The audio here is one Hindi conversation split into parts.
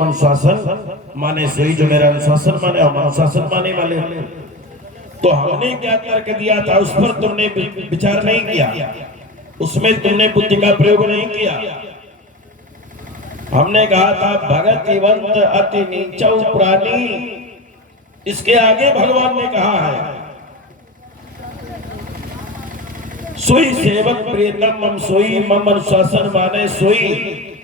मम अनुशासन माने सोई जो मेरा अनुशासन माने और अनुशासन माने वाले। तो हमने क्या तर्क दिया था उस पर तुमने विचार नहीं किया, उसमें तुमने बुद्धि का प्रयोग नहीं किया। हमने कहा था भगतिवंत अति नीचौ प्राणी, इसके आगे भगवान ने कहा है सोई सेवक प्रियतम मम सोई मम अनुशासन माने सोई।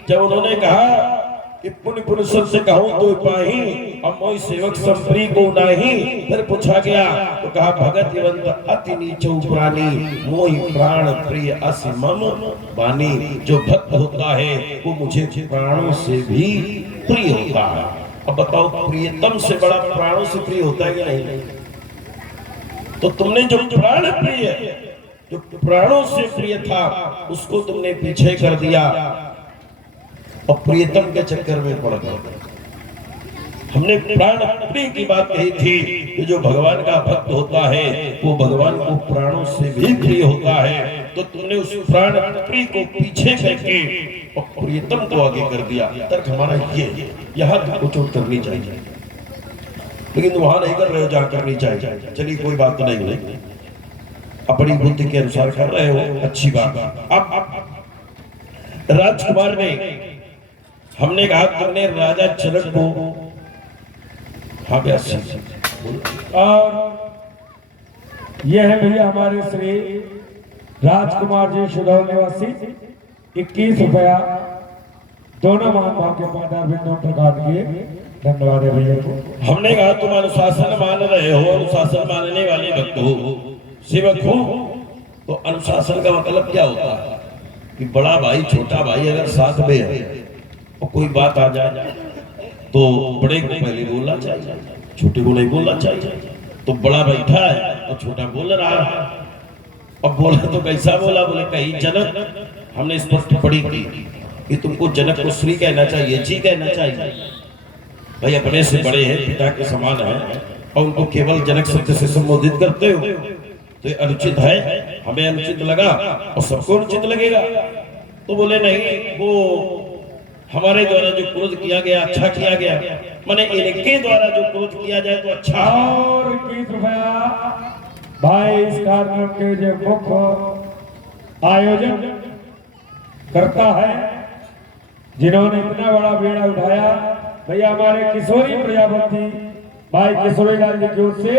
जब उन्होंने कहा कि पुण्य पुरुषों से कहूं तो पाही अब मोई सेवक संप्री को नहीं, फिर पूछा गया तो कहा भगतिवंत अति नीचौ प्राणी मोहि प्राण प्रिय असि मम वाणी। जो भक्त होता है वो मुझे प्राणों से भी प्रिय होता है। अब बताओ प्रियतम से बड़ा प्राणों से प्रिय होता है कि नहीं? तो तुमने जो प्राण प्रिय, जो प्राणों से प्रिय था उसको तुमने पीछे कर दिया और प्रियतम के चक्कर में पड़ गए। हमने प्राण प्रिय की बात कही थी कि जो भगवान का भक्त होता है वो भगवान को प्राणों से भी प्रिय होता है। तो तुमने उस प्राण प्रिय को पीछे करके और प्रियतम को आगे कर दिया। तर्क हमारा ये, यहाँ तुमको चोट करनी चाहिए लेकिन तुम वहां नहीं कर रहे हो जहां करनी चाहिए। चलिए कोई बात नहीं हुई, अपनी बुद्धि के अनुसार कर रहे हो, अच्छी बात। अब राजकुमार ने, हमने कहा तुमने राजा जनक को, हाँ और यह है भैया हमारे श्री राजकुमार जी सुधौल निवासी 21 रुपया दोनों महानुभाव के पादार बिंदु प्रदान किए। धन्यवाद है भैया को। हमने कहा तुम अनुशासन मान रहे हो, अनुशासन मानने वाले भक्त हो, सेवक हो, तो अनुशासन का मतलब क्या होता है कि बड़ा भाई छोटा भाई अगर साथ में है और कोई बात आ जाए तो बड़े को पहले बोलना चाहिए, छोटे को नहीं बोलना चाहिए। तो बड़ा बैठा है और छोटा बोल रहा है, अब बोला तो कैसा बोला? बोले कहीं जनक, हमने स्पष्ट पढ़ी थी कि तुमको जनक को श्री कहना चाहिए, जी कहना चाहिए। भाई अपने से बड़े हैं, पिता के समान है और उनको केवल जनक शब्द से संबोधित करते हो तो ये अनुचित है, हमें अनुचित लगा और सबको अनुचित लगेगा। तो बोले नहीं, वो हमारे द्वारा जो क्रोध किया गया अच्छा किया गया, माने इनके द्वारा जो क्रोध किया जाए तो अच्छा। और 21 रुपया भाई इस कार्यक्रम के जो मुख्य आयोजन करता है, जिन्होंने इतना बड़ा बेड़ा उठाया, भैया हमारे किशोरी प्रजापति भाई किशोरी लाल जी की ओर से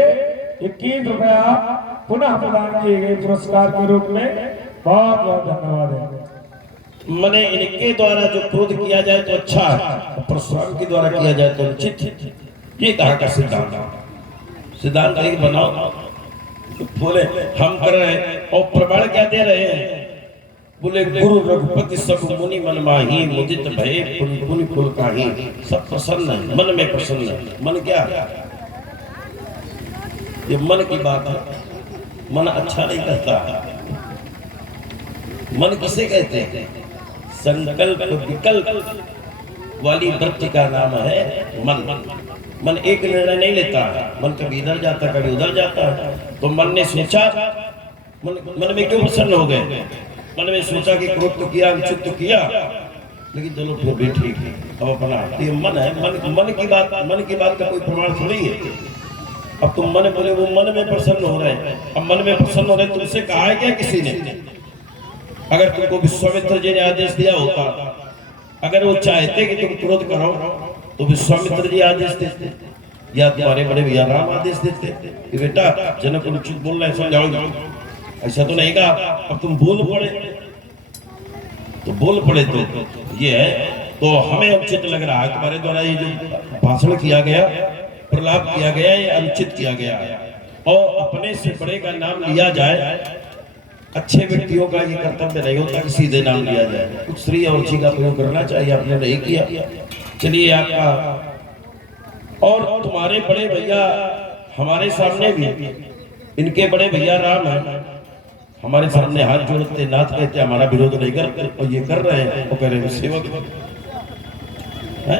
21 रुपया पुनः प्रदान किए गए पुरस्कार के रूप में। बहुत बहुत धन्यवाद है। मने इनके द्वारा जो क्रोध किया जाए तो अच्छा है, परशुराम के द्वारा किया जाए तो अनुचित। ये कहा का सिद्धांत एक बनाओ। बोले हम कर रहे हैं और प्रमाण क्या दे रहे हैं? बोले गुरु रघुपति सब मुनि मन माही मुदित भय पुनि कुल काही। सब प्रसन्न है, मन में प्रसन्न है। मन क्या है? ये मन की बात है। मन अच्छा नहीं कहता। मन किसे कहते हैं? संकल्प विकल्प वाली वृत्ति का नाम है मन। मन एक निर्णय नहीं लेता है, मन कभी इधर जाता कभी उधर जाता है। तो मन ने सोचा, मन में क्यों प्रसन्न हो गए? मन में सोचा कि क्रोध तो किया, अनुचित तो किया, लेकिन चलो फिर भी ठीक है, अब अपना ये मन है। मन की बात का कोई प्रमाण थोड़ी है। अब तुम मन बोले वो मन में प्रसन्न हो रहे हैं। अब मन में प्रसन्न हो रहे, तुमसे कहा है क्या किसी ने? अगर तुमको विश्वामित्र जी ने आदेश दिया होता, अगर वो चाहते कि तुम क्रोध करो तो विश्वामित्र जी आदेश देते या तुम्हारे बड़े भैया राम आदेश देते कि बेटा जनक को उचित बोलना है, समझाओ। ऐसा तो नहीं कहा। अब तुम बोल पड़े तो ये है। तो हमें अनुचित लग रहा है तुम्हारे द्वारा ये जो भाषण किया गया, प्रलाप किया गया, ये अनुचित किया गया। और अपने से बड़े का नाम लिया जाए, अच्छे व्यक्तियों का ये कर्तव्य नहीं होता कि सीधे नाम लिया जाए। कुछ श्री और जी का प्रयोग करना चाहिए, आपने नहीं किया। चलिए आपका और तुम्हारे बड़े भैया हमारे सामने भी, इनके बड़े भैया राम है, हमारे सामने हाथ जोड़ते, नाथ कहते, हमारा विरोध नहीं करते और ये कर रहे हैं। वो कह रहे हैं सेवक है।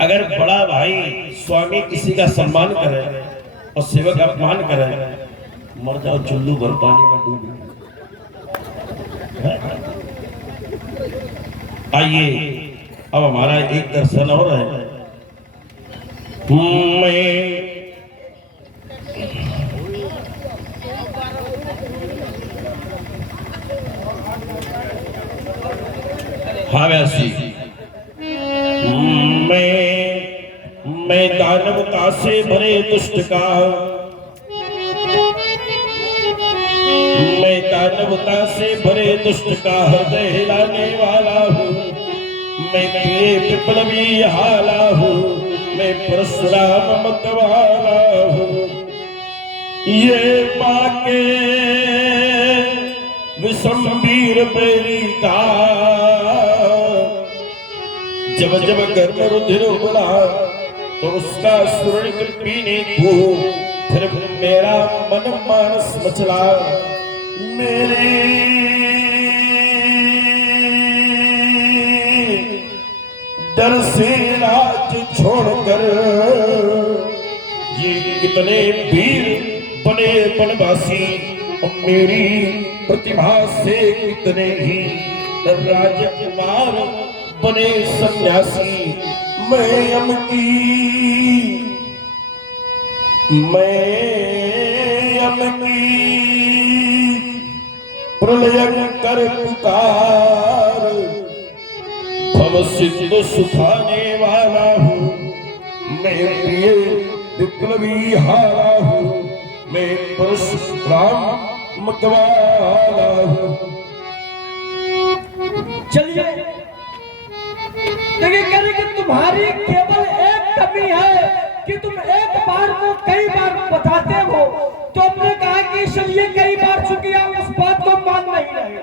अगर बड़ा भाई स्वामी किसी का सम्मान करे और सेवक अपमान करे, मर जाओ चुल्लू भर पानी में डूब। आइए अब हमारा एक दर्शन और है। मैं हाँ वैसी मैं दानवता से भरे दुष्ट का, मैं दानवता से भरे दुष्ट का हृदय हिलाने वाला हूँ। मैं विप्लवी हाला हूँ, मैं परशुराम मत वाला हूँ। ये बाके विषमवीर बेरी का, जब जब गर्म रुधिर उबला तो उसका सुरणिक पीने को, फिर मेरा मन मानस मचला। मेरे डर से राज छोड़कर ये कितने वीर बने वनवासी, और मेरी प्रतिभा से कितने ही राजकुमार बने सन्यासी। मैं अम की प्रलय कर पुकार, भव सिंधु सुखाने वाला हूँ। मैं प्रिय विप्लवी हारा हूँ, मैं परशुराम मतवाला हूँ। चलिए देखिए, कह रहे कि तुम्हारी केवल एक कमी है कि तुम एक बार को कई बार बताते हो। तो हमने कहा कि इसलिए कई बार चुकी आप उस बात को मान नहीं रहे।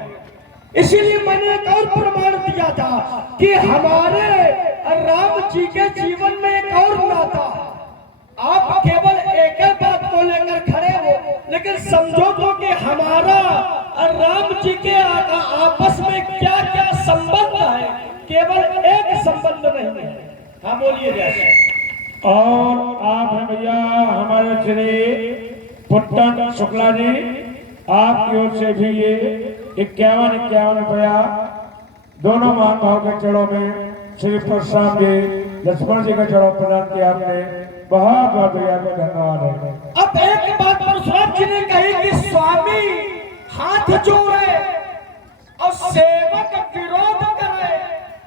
इसीलिए मैंने एक और प्रमाण दिया था कि हमारे राम जी के जीवन में एक और नाता है। आप केवल एक ही बात को लेकर खड़े हो, लेकिन समझो तो कि हमारा और राम जी के आपस में क्या क्या संबंध है, केवल एक संबंध नहीं है। हाँ बोलिए जैसे। और आप हैं भैया हमारे श्री पुट्टन शुक्ला जी, आपकी ओर से भी ये 51 रुपया दोनों महानुभाव के चरणों में श्री परशुराम जी लक्ष्मण जी के चरणों प्रदान किया आपने, बहुत बहुत भैया को धन्यवाद है। अब एक बात परशुराम जी ने कही कि स्वामी हाथ जोड़े और सेवक विरोध करे,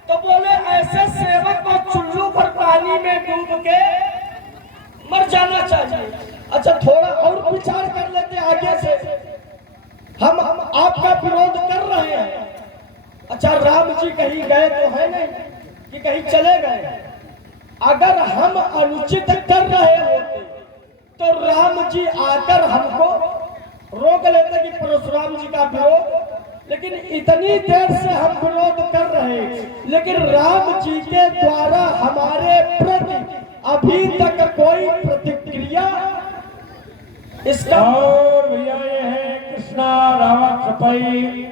तो बोले ऐसे सेवक को चुल्लू भर पानी में डूब के मर जाना चाहिए। अच्छा थोड़ा और विचार कर लेते आगे से, हम आपका विरोध कर रहे हैं। अच्छा राम जी कहीं गए तो है नहीं कि कहीं चले गए। अगर हम अनुचित कर रहे होते तो राम जी आकर हमको रोक लेते कि परशुराम जी का विरोध। लेकिन इतनी देर से हम विरोध कर रहे, लेकिन राम जी के द्वारा हमारे प्रति अभी तक कोई प्रतिक्रिया इसका। और भैया ये है कृष्णा रावत सपाई,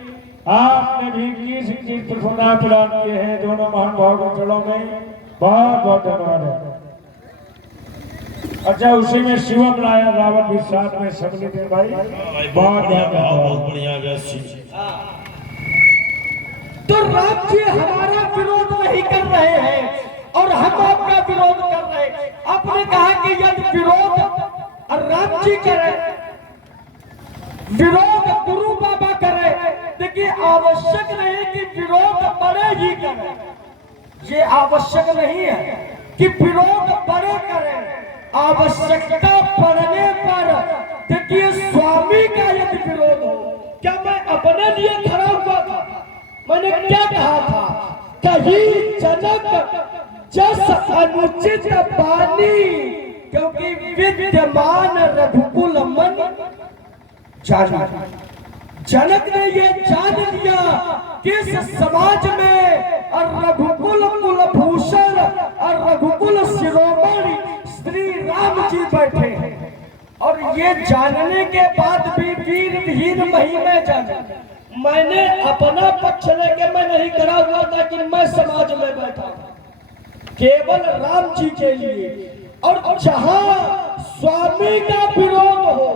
आपने भी किसी चीज पर सुना प्रदान किए हैं दोनों महानुभाव के चरणों में, बहुत बहुत धन्यवाद है। अच्छा उसी में शिवम लाया रावत भी साथ में सम्मिलित है भाई, बहुत बढ़िया वैसी। तो राम जी हमारा विरोध नहीं कर रहे हैं और हम आपका विरोध कर रहे हैं। आपने कहा कि यदि विरोध राम जी करे, विरोध गुरु बाबा करे, देखिए आवश्यक नहीं कि विरोध बड़े ही करे। ये आवश्यक नहीं है कि विरोध बड़े करें। आवश्यकता पड़ने पर देखिए स्वामी का यदि विरोध हो, क्या मैं अपने लिए खड़ा हुआ था? मैंने क्या कहा था? कहीं जनक जस अनुचित बानी, क्योंकि विद्यमान रघुकुल मन जाना। जनक ने ये जान लिया कि इस समाज में रघुकुल कुलभूषण और रघुकुल शिरोमणि श्री राम जी बैठे हैं। और ये जानने के बाद भी वीर विहीन मही में जाना, मैंने अपना पक्ष लेके मैं नहीं खड़ा हुआ था कि मैं समाज में बैठा था, केवल राम जी के लिए। और जहां स्वामी का विरोध हो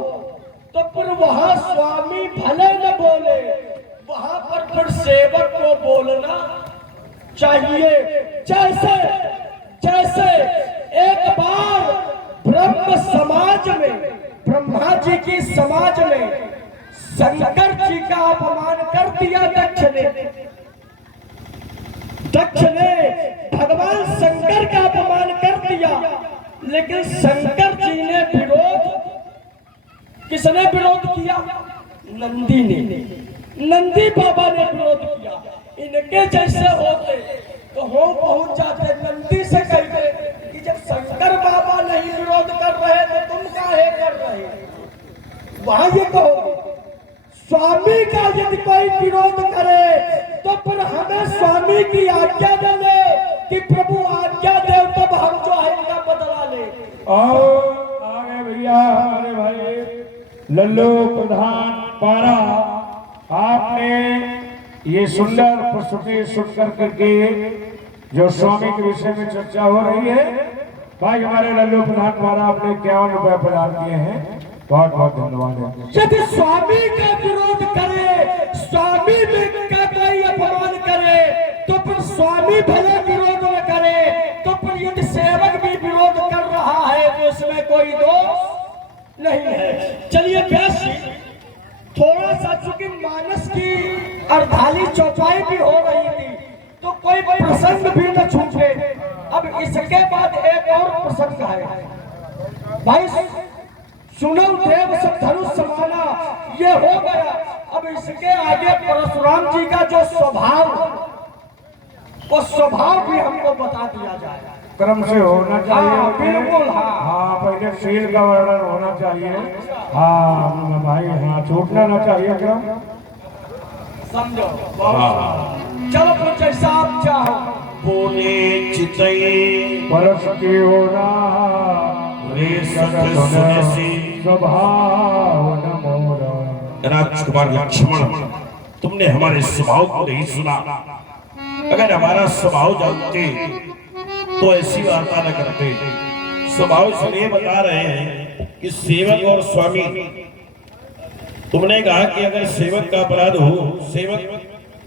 तो फिर वहां स्वामी भले न बोले, वहां पर फिर सेवक को बोलना चाहिए। जैसे जैसे एक बार ब्रह्म समाज में, ब्रह्मा जी की समाज में शंकर जी का अपमान कर दिया दक्ष ने भगवान शंकर का अपमान कर दिया, लेकिन शंकर जी ने विरोध, किसने विरोध किया? नंदी ने, नंदी बाबा ने विरोध किया। इनके जैसे होते तो हो पहुंच जाते नंदी से कहते कि जब शंकर बाबा नहीं विरोध कर रहे तो तुम काहे कर रहे? वहां ये कहो स्वामी का यदि कोई विरोध करे तो फिर हमें स्वामी की आज्ञा दे ले कि प्रभु आज्ञा दे, तब हम जो है इनका बदला ले। और आगे भैया हमारे भाई लल्लू प्रधान पारा, आपने ये सुंदर प्रस्तुति सुनकर करके जो स्वामी के विषय में चर्चा हो रही है, भाई हमारे लल्लू प्रधान पारा आपने 51 रुपए प्रदान किए हैं, बहुत बहुत धन्यवाद है। यदि स्वामी का विरोध करे, स्वामी का कोई अपमान करे तो फिर स्वामी भले विरोध न करे, तो फिर यदि सेवक भी विरोध कर रहा है तो इसमें कोई दोष नहीं है। चलिए व्यास जी, थोड़ा सा चूंकि मानस की अर्धाली चौपाई भी हो रही थी तो कोई प्रसंग भी न छूटे। अब इसके बाद एक और प्रसंग है भाई, सुनो देव सब धनुष समाना, ये हो गया। अब इसके आगे परशुराम जी का जो स्वभाव, वो स्वभाव भी हमको बता दिया जाए। क्रम से होना चाहिए। हाँ, बिल्कुल हाँ। हाँ, पहले शील का वर्णन होना चाहिए। हाँ भाई, हाँ छूटना ना चाहिए क्रम, समझो। चलो फिर जैसा आप चाहो। बोले चितई परस की ओरा स्वभाव न मोरा। राजकुमार लक्ष्मण, तुमने हमारे स्वभाव को नहीं सुना। अगर हमारा स्वभाव जानते तो ऐसी वार्ता न करते। स्वभाव इसलिए बता रहे हैं कि सेवक और स्वामी, तुमने कहा कि अगर सेवक का अपराध हो, सेवक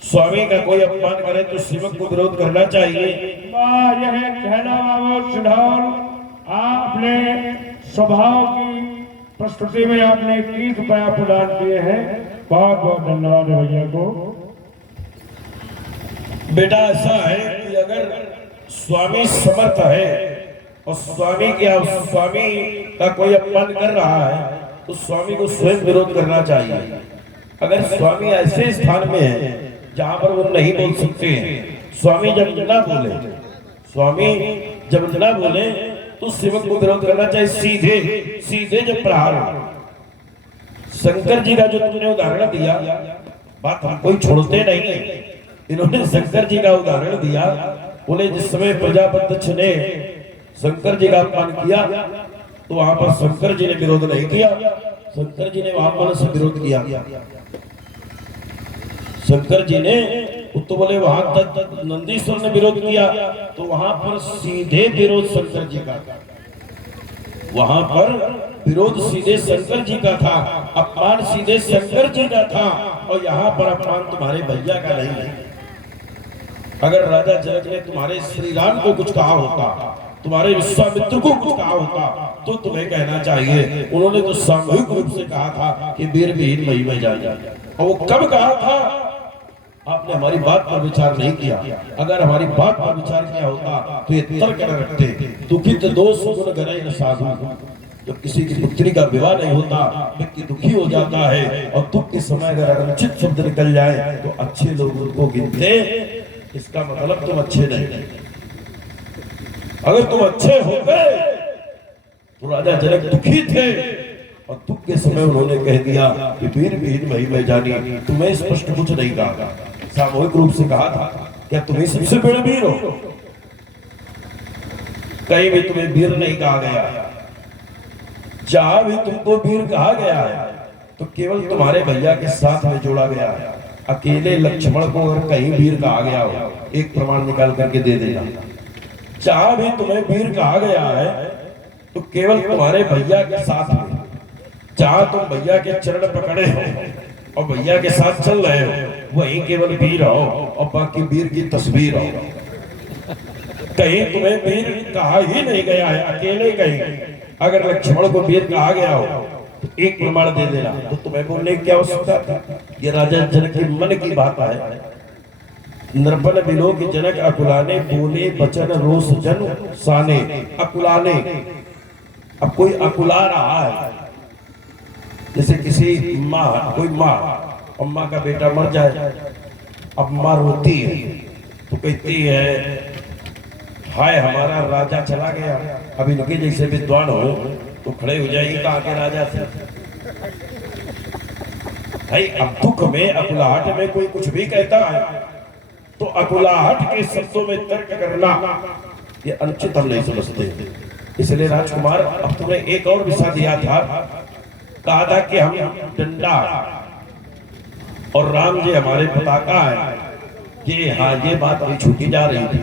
स्वामी का कोई अपमान करे तो सेवक को विरोध करना चाहिए। यह कहना आपने स्वभाव की प्रस्तुति में आपने 30 रुपया प्रदान किए हैं, बहुत बहुत धन्यवाद भैया को। बेटा ऐसा है कि अगर स्वामी समर्थ है और स्वामी का कोई अपमान कर रहा है तो स्वामी को स्वयं विरोध करना चाहिए। अगर स्वामी ऐसे स्थान में है जहां पर वो नहीं बोल सकते हैं, स्वामी जब ना बोले तो सेवक को विरोध करना चाहिए। सीधे जब प्रहार हो। शंकर जी का जो तुमने उदाहरण दिया, बात हम कोई छोड़ते नहीं है। इन्होंने शंकर जी का उदाहरण दिया, बोले जिस समय प्रजापति ने शंकर जी का अपमान किया तो वहां पर शंकर जी ने विरोध नहीं किया, शंकर जी ने वहां पर से विरोध किया। शंकर जी ने तो बोले वहां तक नंदीश्वर ने विरोध किया तो वहां पर सीधे विरोध शंकर जी का, वहां पर विरोध सीधे शंकर जी का था, अपमान सीधे शंकर जी का था। और यहाँ पर अपमान तुम्हारे भैया का नहीं है। अगर राजा जनक ने तुम्हारे श्री राम को कुछ कहा होता, तुम्हारे विश्वामित्र को कुछ कहा होता तो तुम्हें कहना चाहिए। उन्होंने तो सामूहिक रूप से कहा था कि वीर विहीन मही में जाए, और वो कब कहा था? आपने हमारी बात पर विचार नहीं किया। अगर हमारी बात पर विचार किया होता तो ये तर्क न रखते। दुखित दोष गुण गरे न साधु। जब किसी की पुत्री का विवाह नहीं होता, व्यक्ति दुखी हो जाता है, और दुख के समय अगर अनुचित शब्द निकल जाए तो अच्छे लोग उनको गिनते, इसका मतलब तुम अच्छे नहीं। अगर तुम अच्छे हो गए तो राजा जनक दुखी थे और दुख के समय उन्होंने कह दिया कि वीर विहीन मही में जानी। तुम्हें स्पष्ट कुछ नहीं कहा, सामूहिक रूप से कहा था। क्या तुम्हें सबसे बड़े वीर हो? कहीं भी तुम्हें वीर नहीं कहा गया। जहां भी तुमको वीर कहा गया है तो केवल तुम्हारे भैया के साथ में जोड़ा गया है। अकेले लक्ष्मण को अगर कहीं वीर कहा गया हो, एक प्रमाण निकाल करके दे देना। जहां भी तुम्हें वीर कहा गया है तो केवल तुम्हारे भैया के साथ में, जहां तुम भैया के चरण पकड़े हो और भैया के साथ चल रहे हो, वहीं केवल वीर हो और बाकी वीर की तस्वीर हो। कहीं तुम्हें वीर कहा ही नहीं गया है, अकेले कहीं अगर लक्ष्मण को वीर कहा गया हो तो एक प्रमाण दे देना, तो तुम्हें बोलने की क्या आवश्यकता थी? ये राजा जनक के मन की बात है। नृपन बिलो की जनक अकुलाने, बोले बचन रोष जन साने। अकुलाने, अब कोई अकुला रहा है, जैसे किसी माँ, कोई माँ और माँ का बेटा मर जाए, अब माँ रोती है तो कहती है हाय हमारा राजा चला गया। अब इनके जैसे विद्वान हो तो खड़े हो जाएगी कहाँ के राजा से। भाई अब दुख में, अकुलाहट में कोई कुछ भी कहता है तो अकुलाहट के शब्दों में तर्क करना ये अनुचित हम नहीं समझते। इसलिए राजकुमार अब तुमने एक और विषय दिया था, कहा था कि हम डंडा और राम जी हमारे पताका है, ये हाँ ये बात अभी छूटी जा रही थी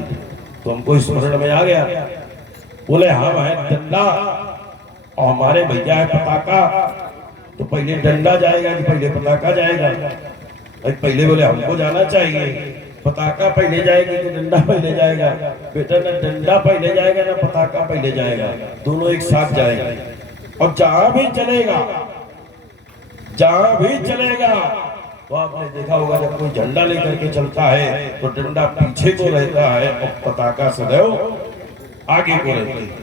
तो हमको स्मरण में आ गया। बोले हम है डंडा और हमारे भैया है पताका, तो पहले डंडा जाएगा कि पहले पताका जाएगा? भाई पहले बोले हमको जाना चाहिए, पताका पहले जाएगी तो डंडा पहले जाएगा। बेटा ना डंडा पहले जाएगा ना पताका पहले जाएगा, दोनों एक साथ जाएंगे। और जहां भी चलेगा, जहां भी चलेगा तो आपने देखा होगा जब कोई झंडा लेकर के चलता है तो डंडा पीछे को रहता है और पताका सदैव आगे को रहती है।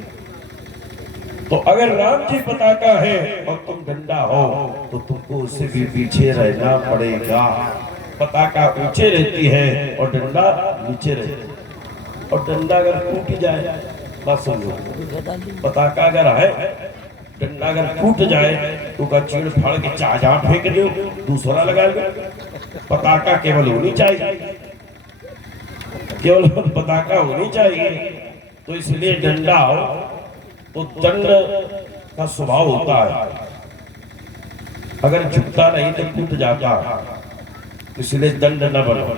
तो अगर राम जी पताका है और तुम डंडा हो तो तुमको उससे भी पीछे रहना पड़ेगा। पताका ऊंचे रहती है और डंडा नीचे रहती है। और डंडा अगर टूट जाए, बात समझो, पताका अगर है, डंडा अगर टूट जाए तो का चीड़ फाड़ के चाचा फेंक दो, दूसरा लगा लो। पताका केवल होनी चाहिए, केवल पताका होनी चाहिए। तो इसलिए डंडा हो तो दंड का स्वभाव होता है, अगर झुकता नहीं तो टूट जाता, इसलिए दंड न बनो।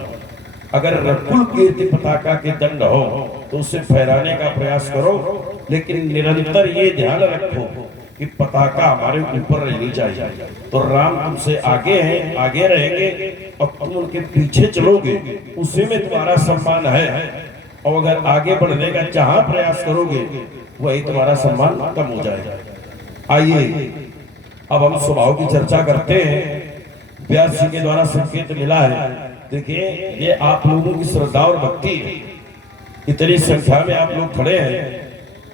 अगर रकुल कीर्ति पताका के दंड हो तो उसे फहराने का प्रयास करो, लेकिन निरंतर ये ध्यान रखो कि पताका हमारे ऊपर रहनी चाहिए। तो राम तुमसे आगे हैं, आगे रहेंगे और तुम उनके पीछे चलोगे, उसी में तुम्हारा सम्मान है। और अगर आगे बढ़ने का जहां प्रयास करोगे वही तुम्हारा सम्मान कम हो जाएगा। आइए अब हम स्वभाव की चर्चा करते हैं। व्यास जी के द्वारा संकेत मिला है, देखिए ये आप लोगों की श्रद्धा और भक्ति है, इतनी संख्या में आप लोग खड़े हैं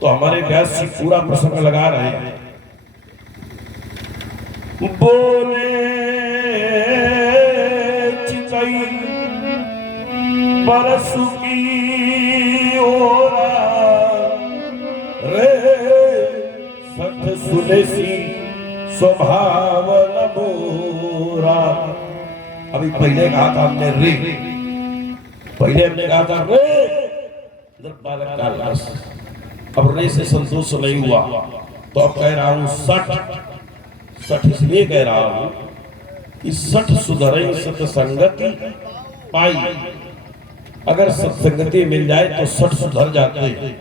तो हमारे व्यास जी पूरा प्रसंग लगा रहे हैं। बोले चितई परसु की ओरा रे सठ सुनेसी स्वभाव नमोरा। अभी पहले कहा था हमने रे, पहले हमने कहा था रे बालक का लाश, अब रे से संतोष नहीं हुआ तो अब कह रहा हूं सठ। सठ इसलिए कह रहा हूं कि सठ सुधरे सत्संगति पाई। अगर सत्संगति मिल जाए तो सठ सुधर जाते हैं।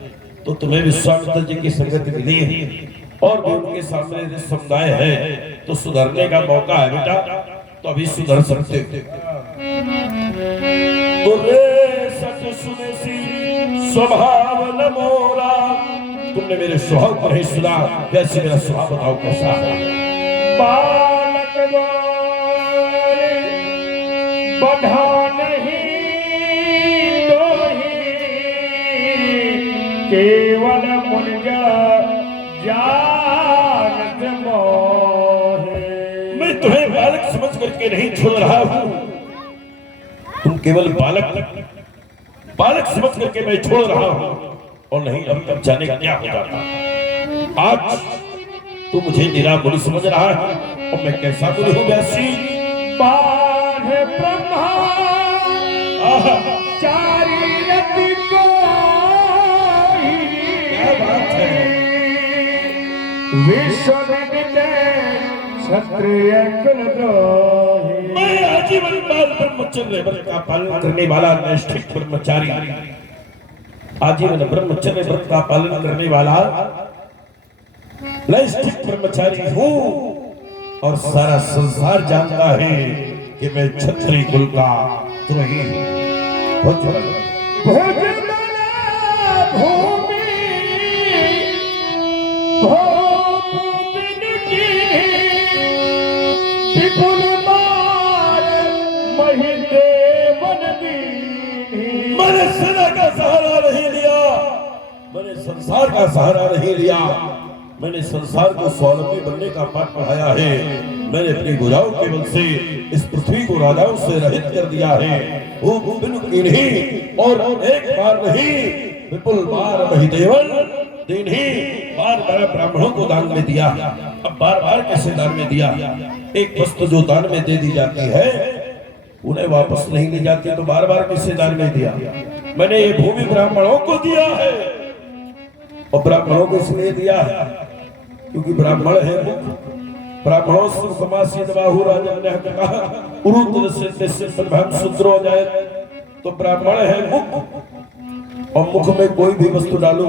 तो तुम्हें विश्वामित्र जी की संगति मिली और भी उनके सामने जो समुदाय है तो सुधरने का मौका है बेटा, तो अभी सुधर सकते हो। तो रे सच सुने सी स्वभाव न मोरा, तुमने मेरे स्वभाव को नहीं सुना, वैसे मेरा स्वभाव बताओ कैसा है। बालक बढ़ा नहीं दोही, केवल मुनजड़ जानत मोहे। मैं तुम्हें बालक समझ करके नहीं छोड़ रहा हूं, तुम केवल बालक समझ करके मैं छोड़ रहा हूं, और नहीं अब तक जाने का क्या हो जाता। आज तू मुझे निरा बुरी समझ रहा है और मैं कैसा बुरी हूं व्यासी। बाढ़ ब्रह्मा चारी रति को, क्या बात है। विश्व क्षत्रिय कुलद्रोही। मैं आजीवन काल ब्रह्मचर्य व्रत का पालन करने वाला नैष्ठिक ब्रह्मचारी, आजीवन ब्रह्मचर्य व्रत का पालन करने वाला नैष्ठिक ब्रह्मचारी हूँ, और सारा संसार जानता है कि मैं क्षत्रिय कुल का द्रोही हूँ। भोजमला विपुल मार महिदेवन दीनी। मैंने सेना का सहारा नहीं लिया, मैंने संसार का सहारा नहीं लिया, मैंने संसार को स्वावलंबी बनने का पाठ पढ़ाया है। मैंने अपनी भुजाओं के बल से इस पृथ्वी को राजाओं से रहित कर दिया है। वो बिनु कीन्ही और एक बार नहीं, विपुल बार महिदेवन दीन्ही, बार बार ब्राह्मणों को दान में दिया। अब बार बार कैसे दान में दिया? एक वस्तु जो दान में दे दी जाती है उन्हें वापस नहीं ली जाती, तो बार बार किसे दान में दिया? मैंने ये भूमि ब्राह्मणों को दिया है, और ब्राह्मणों को इसलिए दिया है क्योंकि ब्राह्मण है मुख्य। ब्राह्मणों से समासित बाहु राजन ने कहा उरुद्र से प्रभाव सूत्रो जाए, तो ब्राह्मण है मुख, और मुख में कोई भी वस्तु डालो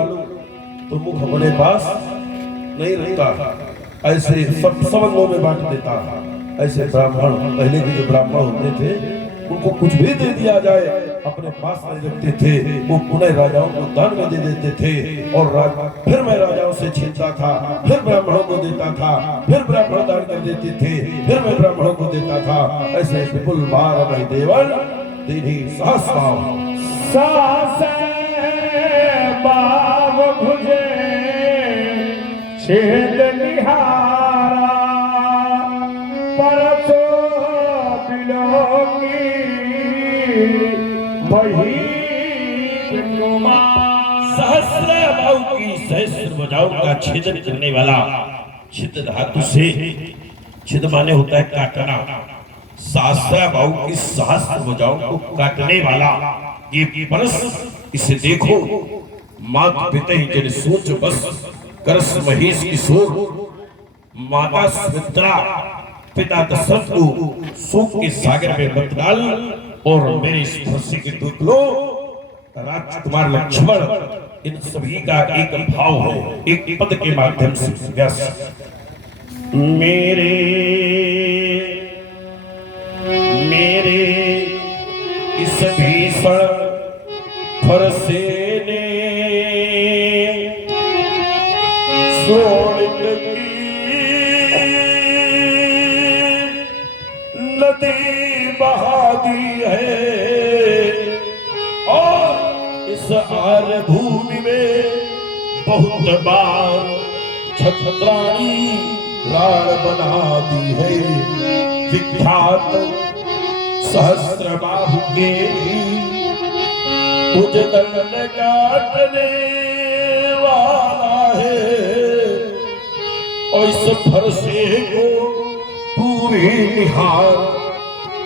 तो मुख अपने पास नहीं रहता, ऐसे सब अंगों में बांट देता। ऐसे ब्राह्मण, पहले के जो ब्राह्मण होते थे उनको कुछ भी दे दिया जाए अपने पास नहीं रखते थे, वो पुनः राजाओं को दान में दे देते थे, और फिर मैं राजाओं से छीनता था, फिर ब्राह्मणों को देता था, फिर ब्राह्मण दान कर देते थे, फिर मैं ब्राह्मणों को देता था। ऐसे विपुल बार महिदेवन दीन्ही सहस्राव बाव भुजे छेद निहारा परसो बिलोकी वही सहस्र बाहु की सहस्र भुजाओं का छेदन करने वाला, छिद धातु से छिद माने होता है काटना, सहस्र बाहु की सहस्र भुजाओं को काटने वाला ये परस, इसे देखो मात पिता ही जन सोच बस करस महेश किशोर, माता सुमित्रा पिता दशरथ को शोक के सागर में मत डाल, और मेरे इस फंसी के दूत लो राजकुमार लक्ष्मण, इन सभी का एक भाव है, एक पद के माध्यम से व्यास मेरे मेरे इस भीषण फरसे ने सोनिक की नदी बहा दी है, और इस आर भूमि में बहुत बार छत्राणी प्राण बना दी है। विख्यात सहस्र बाहु के तुझ दंड काटने वाला है, और इस फरसे को तू भी निहार,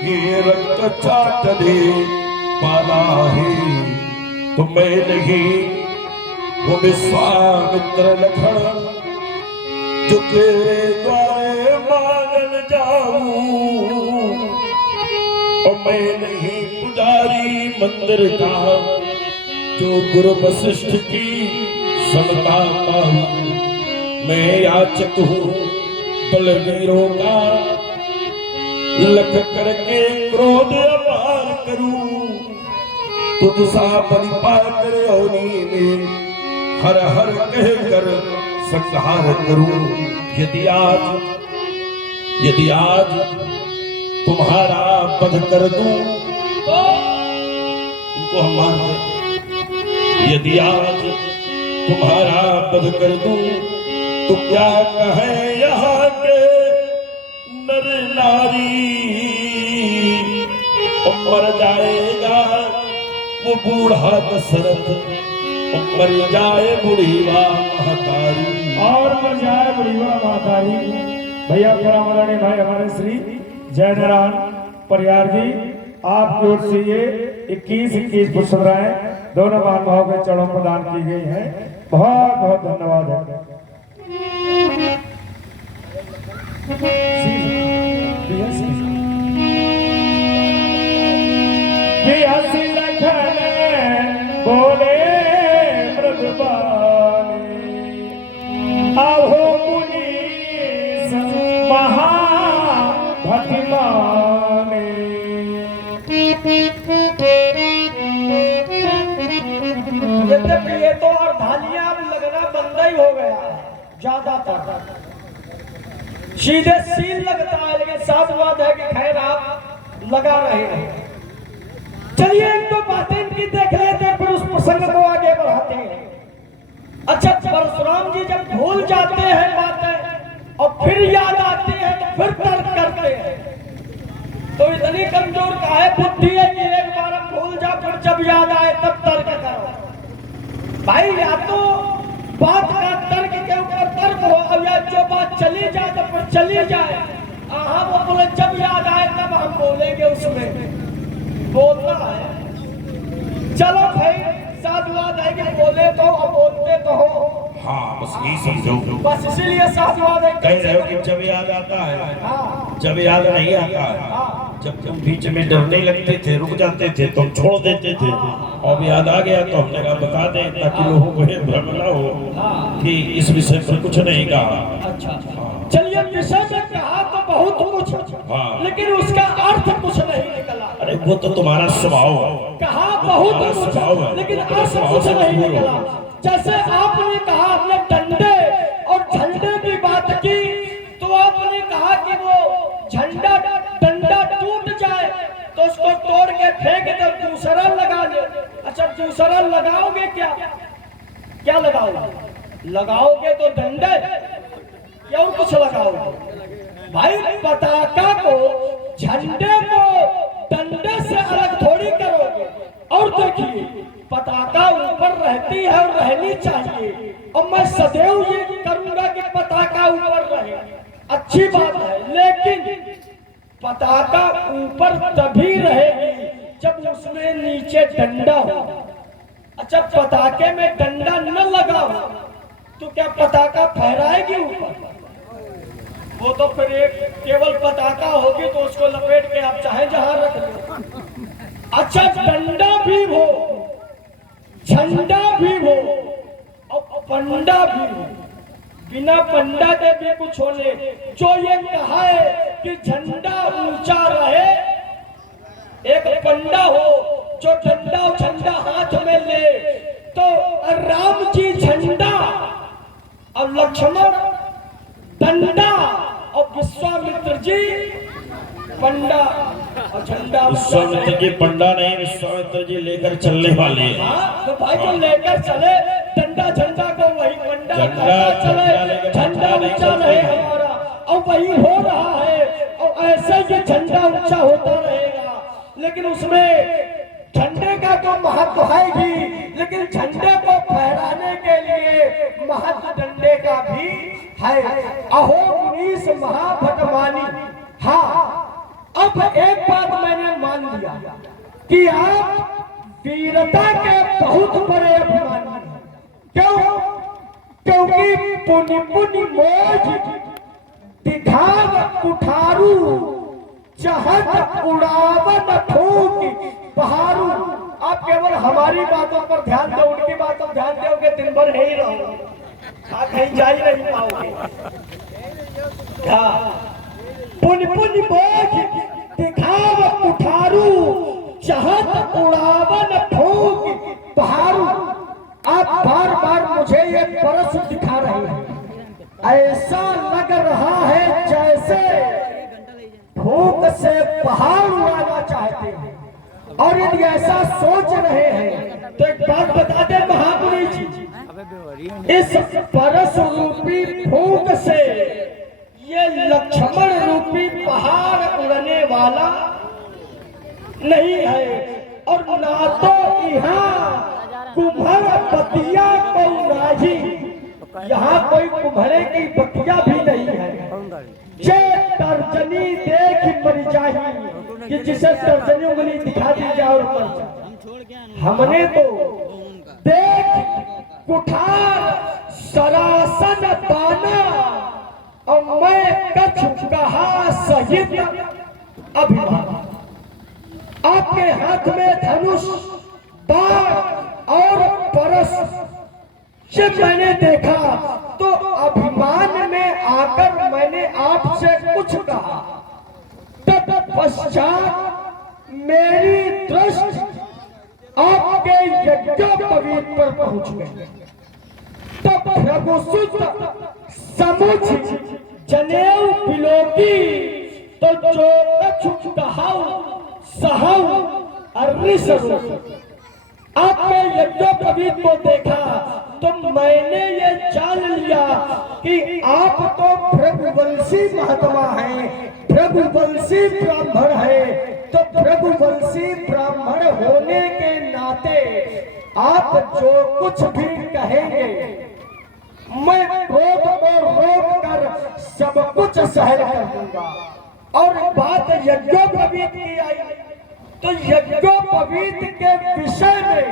ये रक्त चाटने वाला है। तो मैं नहीं वो विश्वामित्र लखन जो तेरे द्वारे मांगन जाऊं, और मैं नहीं पुजारी मंदिर का जो गुरु वशिष्ठ की समता पाऊं। मैं याचक हूँ बलवीरों का, लख करके क्रोध अपार करूं, तुझ सा परिपाकर होनी में हर हर कहकर संहार करूं। यदि आज तुम्हारा वध कर दूं तो इनको हम मानते, यदि आज तुम्हारा वध कर दूं तो क्या कहें यहाँ के नर नारी, और मर जाएगा वो बूढ़ा दशरथ, और मर जाए बुढ़ीवा महतारी, और मर जाए बुढ़ीवा महतारी। भैया परमादरणीय भाई हमारे श्री जय नारायण परियार जी, आपकी ओर से ये 21 पुष्पराएं दोनों महानुभाव के चरणों प्रदान की गई है। बहुत बहुत धन्यवाद है। बोले मृदबानी आहो मुनि महाभतिमाने, यद्यपि ये तो और धालियां लगना बंद ही हो गया है, ज्यादातर सीधे सील लगता है, लेकिन साथ बात है कि खैर आप लगा रहे हैं। चलिए एक दो बातें इनकी देख लेते हैं, फिर उस प्रसंग को आगे बढ़ाते हैं। अच्छा, परशुराम जी जब भूल जाते हैं बातें और फिर याद आती है तो फिर तर्क करते हैं। तो इतनी कमजोर काहे बुद्धि है कि एक बार हम भूल जा, फिर जब याद आए तब तर्क करो। भाई या तो बात का तर्क के ऊपर तर्क हो, और या जो बात चली जाए तो फिर चली जाए। हाँ, वो बोले जब याद आए तब हम बोलेंगे, उसमें बोलना है। चलो भाई, साधुवाद है कि बोले तो और बोलते तो हो। हाँ, बस यही समझो। बस इसीलिए साधुवाद है। कह रहे हो कि जब याद आता है, हाँ, जब याद नहीं आता है, हाँ, जब तुम बीच में डरने लगते थे, रुक जाते थे, तुम छोड़ देते थे। अब याद आ गया तो हमने कहा बता दें, ताकि लोगों को ये भ्रम न हो कि इस विषय पर कुछ नहीं कहा। अच्छा, चलिए विषय में कहा तो बहुत कुछ, हाँ, लेकिन उसका अर्थ कुछ नहीं निकला। अरे वो तो तुम्हारा स्वभाव है। कहा बहुत कुछ, लेकिन अर्थ कुछ नहीं निकला। जैसे आपने कहा, आपने डंडे और झंडे की बात की, तो आपने कहा कि वो झंडा डंडा टूट जाए तो उसको तोड़ के फेंक दो, दूसरा लगा ले। अच्छा, दूसरा लगाओगे क्या लगाओगे? लगाओगे तो डंडे या और कुछ लगाओगे? भाई पताका को, झंडे को डंडे से अलग थोड़ी करोगे। और देखिए, पताका ऊपर रहती है और रहनी चाहिए, और मैं सदैव ये करूंगा कि पताका ऊपर रहे, अच्छी बात है। लेकिन पताका ऊपर तभी रहेगी जब उसमें नीचे डंडा हो। अच्छा, पताके में डंडा न लगा हो तो क्या पताका फहराएगी ऊपर? वो तो फिर एक केवल पताका होगी, तो उसको लपेट के आप चाहे जहां रख लो। अच्छा, डंडा भी हो, झंडा भी हो और पंडा भी हो, बिना पंडा के भी कुछ होने। जो ये कहा है कि झंडा ऊंचा रहे, एक पंडा हो जो डंडा और झंडा हाथ में ले, तो राम जी झंडा और लक्ष्मण डंडा और विश्वामित्र जी पंडा और झंडा। विश्वामित्र जी पंडा नहीं, विश्वामित्र जी लेकर चलने वाले हैं। हाँ, तो भाई तो लेकर चले डंडा झंडा को, वही पंडा चले, झंडा ऊंचा रहे हमारा, और वही हो रहा है। और ऐसे ये झंडा ऊंचा होता रहेगा, लेकिन उसमें झंडे का तो महत्व है ही, लेकिन झंडे को फहराने के लिए महत्व डंडे का भी है। अहो मुनीस महाभटमानी। हाँ, अब एक बात मैंने मान लिया कि आप वीरता के बहुत बड़े अभिमानी हैं। क्यों? क्योंकि पुनि पुनि मोज दिखाव कुठारू, चहत उड़ावन फूक बहारू। आप केवल हमारी बातों पर ध्यान दो, उनकी बातों पर ध्यान दोगे दिन भर यही रहोगे, आप कहीं जा ही नहीं पाओगे। पुनि पुनि मोज दिखाव कुठारू, चहत उड़ावन फूक बहारू। आप बार बार मुझे ये परस दिखा रहे हैं, ऐसा लग रहा है जैसे फूक से पहाड़ उड़ाना चाहते हैं। और यदि ऐसा सोच रहे हैं तो एक बात बता दे महामुनि जी, इस परस रूपी फूक से ये लक्ष्मण रूपी पहाड़ उड़ने वाला नहीं है। और ना तो यहाँ कुम्हर बतिया कोई नाही, यहाँ कोई कुम्हरे की बतिया भी नहीं है। ये तर्जनी देख मर जाही, कि जिसे तर्जनी उंगली दिखा दी जाए और मर जाए। हमने तो देख कुठार सरासन ताना, और मैं कछ कहा सहित अभिमान। आपके हाथ में धनुष, बाण और परस, ये मैंने देखा तो अभिमान में आकर मैंने आपसे कुछ कहा। तत्पश्चात मेरी दृष्टि आपके यज्ञोपवीत पर पहुंच गई। तब रघुसुत समुझ जनेऊ बिलोकी तो जो कछु कहाऊ सहाऊ अर्रिसरु। आपने यज्ञोपवीत को देखा तो मैंने ये जान लिया कि आप तो भृगुवंशी महात्मा हैं, भृगुवंशी ब्राह्मण है। तो भृगुवंशी ब्राह्मण होने के नाते आप जो कुछ भी कहेंगे मैं क्रोध को रोक कर सब कुछ सहन कर दूंगा। और बात यज्ञोपवीत की आई तो यज्ञोपवीत के विषय में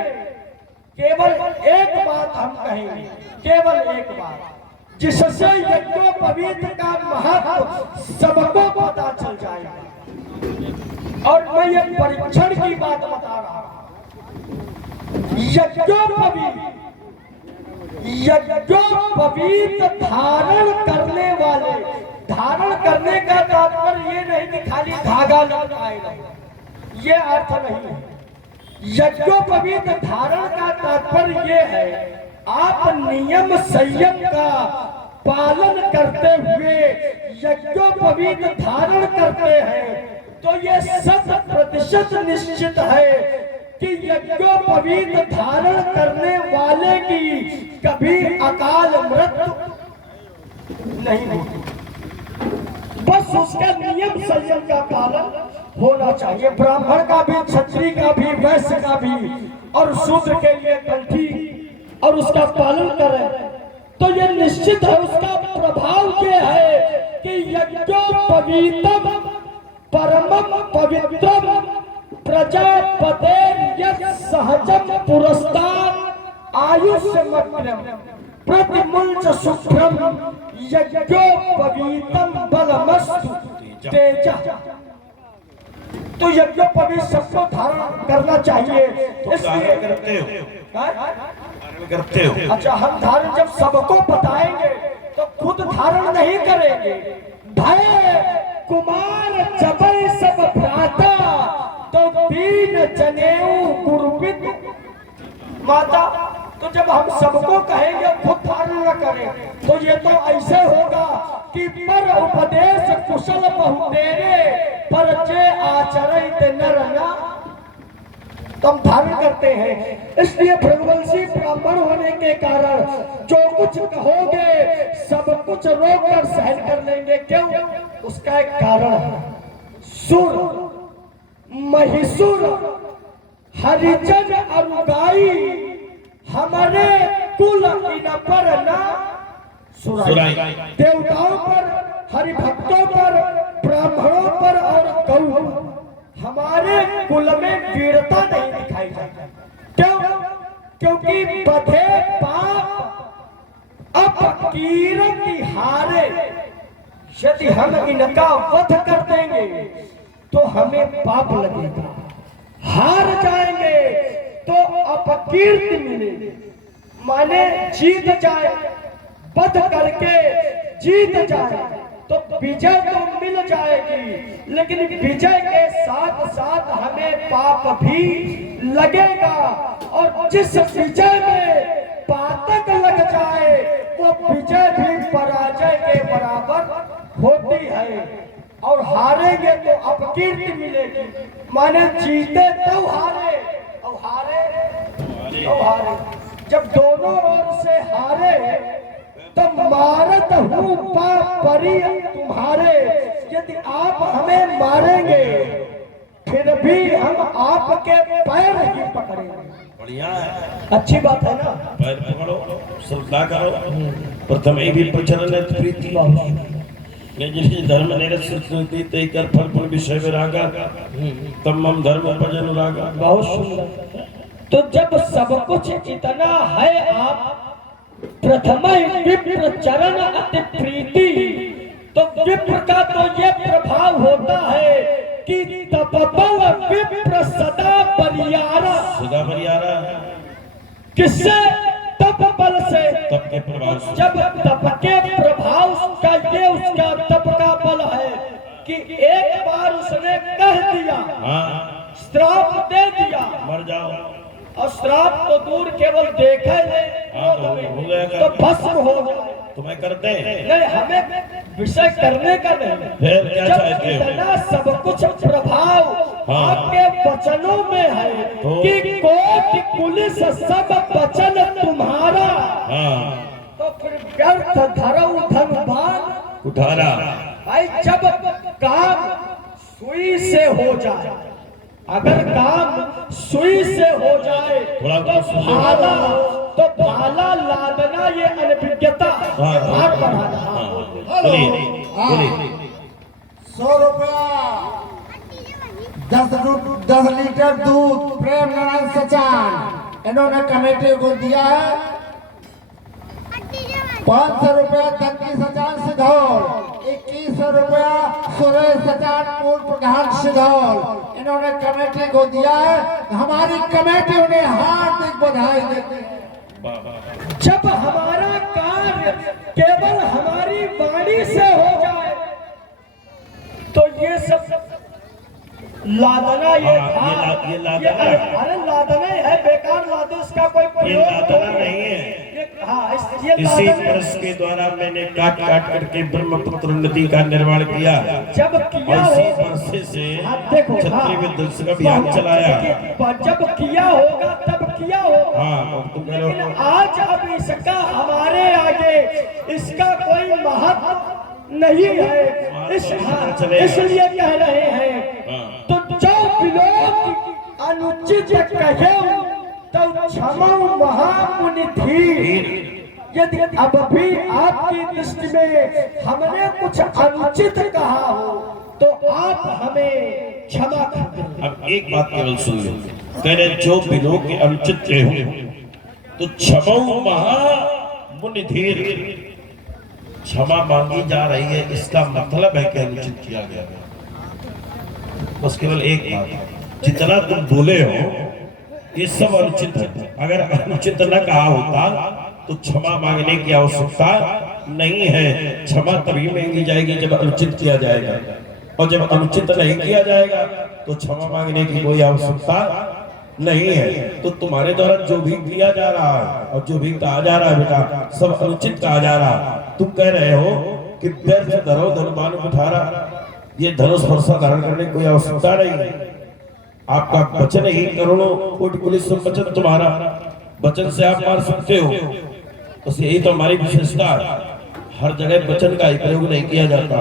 केवल एक बात हम कहेंगे, केवल एक बात जिससे यज्ञोपवीत का महत्व सबको पता चल जाएगा। और मैं ये परीक्षण की बात बता रहा हूं। यज्ञोपवीत धारण करने वाले, धारण करने का तात्पर्य ये नहीं कि खाली धागा लटकाएगा, ये अर्थ नहीं है। यज्ञोपवीत धारण का तात्पर्य ये है आप नियम संयम का पालन करते हुए यज्ञोपवीत धारण करते हैं तो ये 100% निश्चित है कि यज्ञोपवीत धारण करने वाले की कभी अकाल मृत्यु नहीं होती। बस उसका नियम संयम का पालन होना चाहिए। ब्राह्मण का भी, क्षत्रिय का भी, वैश्य का भी और शूद्र के लिए कंठी और उसका पालन करें तो ये निश्चित है उसका प्रभाव ये है कि यज्ञोपवीतम परमम पवित्रम प्रजापते सहजम पुरस्तात् आयुष्यमग्रम प्रतिमुंच शुभ्रम यज्ञोपवीतम बलमस्तु तेजा। तो यज्ञोपवीत सबको धारण करना चाहिए। इसलिए करते हो। अच्छा, हम धारण जब सबको बताएंगे तो खुद धारण नहीं करेंगे। भय कुमार जबै सब भ्राता तो दीन जनेऊ गुरुविद माता। तो जब हम सबको कहेंगे खुद धारण न करें तो ये तो ऐसे होगा कि पर उपदेश कुशल बहुतेरे पर जे आचरित नर ना। तो हम धारण करते हैं। इसलिए भृगुवंशी ब्राह्मण होने के कारण जो कुछ कहोगे सब कुछ रोक कर सहन कर लेंगे। क्यों? उसका एक कारण है। सुर महिषुर हरिजन अनुगाई हमारे कुल इन पर ना सुराई। देवताओं पर, हरिभक्तों पर, ब्राह्मणों पर और गौ हमारे कुल में वीरता नहीं दिखाई जाती। क्यों? क्योंकि बधे पाप अपकीर्ति हारे। यदि हम इनका वध कर देंगे तो हमें पाप लगेगा, हार जाएंगे तो अपकीर्ति मिलेगी। माने जीत जाए, वध करके जीत जाए तो विजय तो मिल जाएगी, लेकिन विजय के साथ साथ हमें पाप भी लगेगा। और जिस विजय में पातक लग जाए वो विजय भी पराजय के बराबर होती है। और हारेंगे तो अपकीर्ति मिलेगी। माने जीते तो हारे और हारे तो हारे। जब दोनों ओर से हारे तो मारत हूँ परी तुम्हारे। यदि आप हमें मारेंगे फिर भी हम आपके पैर ही पकड़ेंगे। बढ़िया है, अच्छी बात है ना। पैर पकड़ो, श्रद्धा करो। प्रथम भी प्रचलन प्रीति निज धर्म निरस्ति तय कर फल फल विषय में रागा तमम धर्म भजन रागा। बहुत सुंदर। तो जब सब कुछ इतना है आप प्रथम विप्र चरण अति प्रीति। तो विप्र का तो ये प्रभाव होता है कि तपबल विप्र सदा बलियारा। सदा बलियारा किससे? तप बल से, तप के प्रभाव से। जब तप के प्रभाव का ये उसका तप का बल है कि एक बार उसने कह दिया, श्राप दे दिया, मर जाओ। और श्राप तो दूर केवल देखे तो भस्म हो जाए। तुम्हें करते हैं। नहीं, हमें विषय करने का नहीं। फिर क्या जब चाहते हो? इतना सब कुछ प्रभाव हाँ। आपके वचनों में है तो? कि कोटि पुलिस सब वचन तुम्हारा, हाँ, तो फिर व्यर्थ धरऊ धनुबान उठाना। भाई। जब काम सुई से हो जाए, अगर काम सुई से हो जाए थोड़ा तो सुन लो। भाला लादना ये अनभिज्ञता, हाँ, भार बढ़ाना। हाँ, बोलिए बोलिए। 100 रुपया 10 लीटर दूध प्रेम नारायण सचान इन्होंने कमेटी को दिया है। 500 रुपया तंकी सचान सिधौल, 2100 रुपया सुरेश सचान पूर्व प्रधान सिधौल इन्होंने कमेटी को दिया है। हमारी कमेटी उन्हें हार्दिक बधाई देती है। जब हमारा कार्य केवल हमारी वाणी से हो जाए तो ये सब लादना, ये हाँ, ये लादना है। अरे लादना है, बेकार लादो, इसका कोई ये प्रयोग लादना थोड़ी नहीं है। हाँ, ये इसी लादना। वर्ष के द्वारा मैंने काट काट करके ब्रह्मपुत्र नदी का निर्माण किया जब और किया इसी हो, वर्ष से हाँ, देखो, छत्री विध्वंस का अभियान चलाया। जब किया होगा तब किया होगा। हाँ, तुम कह रहे लेकिन हो। आज अब इसका हमारे आगे इसका कोई महत्व नहीं है, इसलिए कह रहे हैं। तो जो विलोक अनुचित कहे तो क्षमा महामुनि धीर। यदि अब भी आपकी दृष्टि में हमने कुछ अनुचित कहा हो तो आप हमें क्षमा कर दें। अब एक बात केवल सुन लो, कह रहे जो बिलों के अनुचित हो तो क्षमा महामुनि धीर। क्षमा मांगी जा रही है, इसका मतलब है कि अनुचित किया गया। बस केवल एक बात, जितना तुम बोले हो ये सब अनुचित है। अगर अनुचित न कहा होता तो क्षमा मांगने की आवश्यकता नहीं है। क्षमा तभी मांगी जाएगी जब अनुचित किया जाएगा, और जब अनुचित नहीं किया जाएगा तो क्षमा मांगने की कोई आवश्यकता नहीं है। तो तुम्हारे द्वारा जो भी किया जा रहा है और जो भी कहा जा रहा है बेटा, सब अनुचित कहा जा रहा है। तुम कह रहे हो कि व्यर्थ धरो धनुबान उठारा, ये धनुष फरसा धारण करने की कोई आवश्यकता नहीं है। आपका वचन ही करोड़ों कोटि पुलिस वचन तुम्हारा, वचन से आप मार सकते हो। बस यही तो हमारी विशेषता है। हर जगह वचन का ही प्रयोग नहीं किया जाता।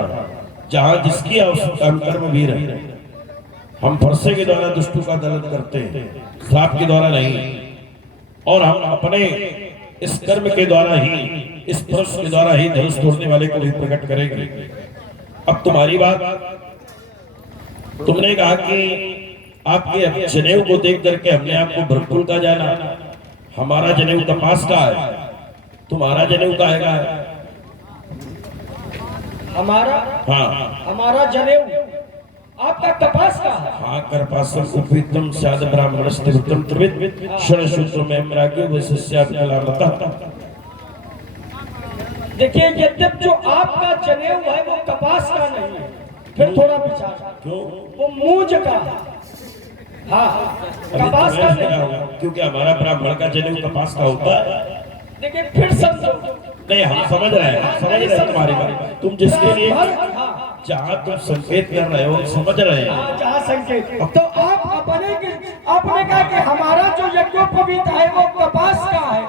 जहां जिसकी आवश्यकता हम कर्मवीर है। हम फरसे के द्वारा दुष्टों का दलन करते हैं, श्राप के द्वारा नहीं। और हम अपने इस कर्म के द्वारा ही, इस पुरुष के द्वारा ही धनुष तोड़ने वाले को भी प्रकट करेंगे। अब तुम्हारी बात, तुमने कहा कि आपके जनेऊ को देख करके हमने आपको भरतकुल का जाना। हमारा जनेऊ कपास का है, तुम्हारा जनेऊ का है। हमारा जनेऊ आपका कपास का है। हाँ, करपासम उपवितम स्याद ब्राह्मणस्ते उत्तम त्रिविद षड सूत्र में मराग्यो वैश्याद कलामता। देखिए, यद्यप जो आपका जनेऊ है वो कपास का नहीं है, फिर थोड़ा विचार, क्यों? वो मूंज का है। हाँ, कपास का नहीं, क्योंकि हमारा ब्राह्मण का जनेऊ कपास का होता है। देखिए फिर समझो। नहीं, हम समझ रहे हैं, समझ रहे हैं तुम्हारी बात। तुम जिसके लिए जहाँ तुम संकेत कर रहे हो समझ रहे हैं। जहाँ संकेत, तो आप आपने कहा कि हमारा जो यज्ञोपवीत है वो कपास का है,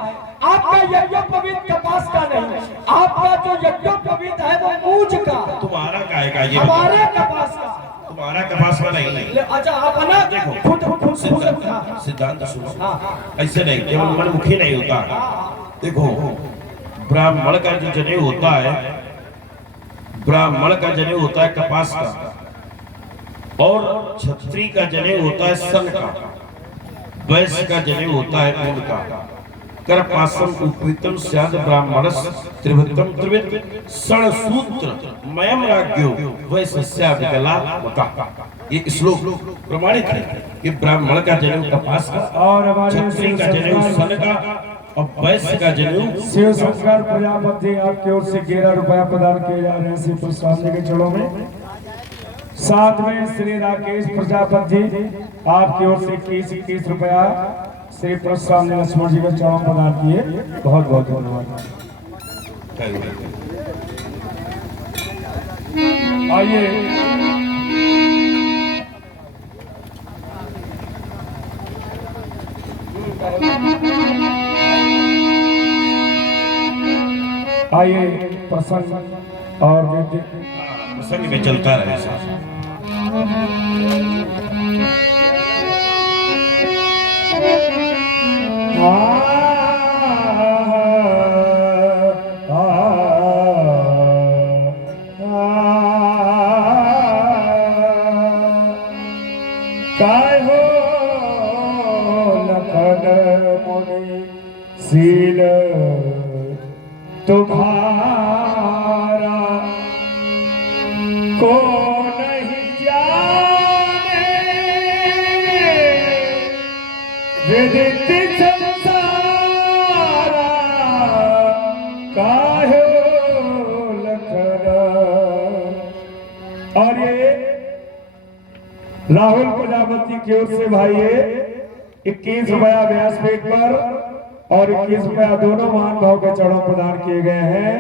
आपका यज्ञोपवीत कपास का नहीं, आपका जो यज्ञोपवीत है वो मूंज का। तुम्हारा काहे का? ये हमारे कपास का, तुम्हारा कपास का नहीं है। अच्छा, आप ना देखो, खुद सिद्धांत सुनो, ऐसे नहीं, केवल मनमुखी नहीं होता। देखो, ब्राह्मण का जो जनेऊ होता है, ब्राह्मण का जनेऊ होता है कपास का, और क्षत्रिय का जनेऊ होता है सन का, वैश्य का जनेऊ होता है ऊन का। करपासम उपवितम स्याद ब्राह्मणस त्रिवृतम त्रिविद षड सूत्र मयम राज्ञो वैश्य विकला मता। ये श्लोक प्रमाणित है कि ब्राह्मण का जनेऊ कपास का, और हमारे क्षत्रिय का जनेऊ सन का, और वैश्य का जनेऊ। शिव शंकर प्रजापति आपकी ओर से 11 रुपया प्रदान किए जा रहे हैं श्री प्रसाद के चरणों में। साथ में श्री राकेश प्रजापति आपकी ओर से 21 रुपया श्री प्रसाद ने लक्ष्मण जी के चरणों प्रदान किए। बहुत बहुत धन्यवाद। आइए आइए प्रसंग और प्रसंग में चलता रहे साहब। काय हो लखन मुनि सील तुम्हारा को नहीं जाने विदित संसारा काहे लखन। और ये राहुल प्रजापति की ओर से भाई 21 रुपया व्यासपीठ पर और 21 रुपया दोनों महान भाव के चरणों प्रदान किए गए हैं।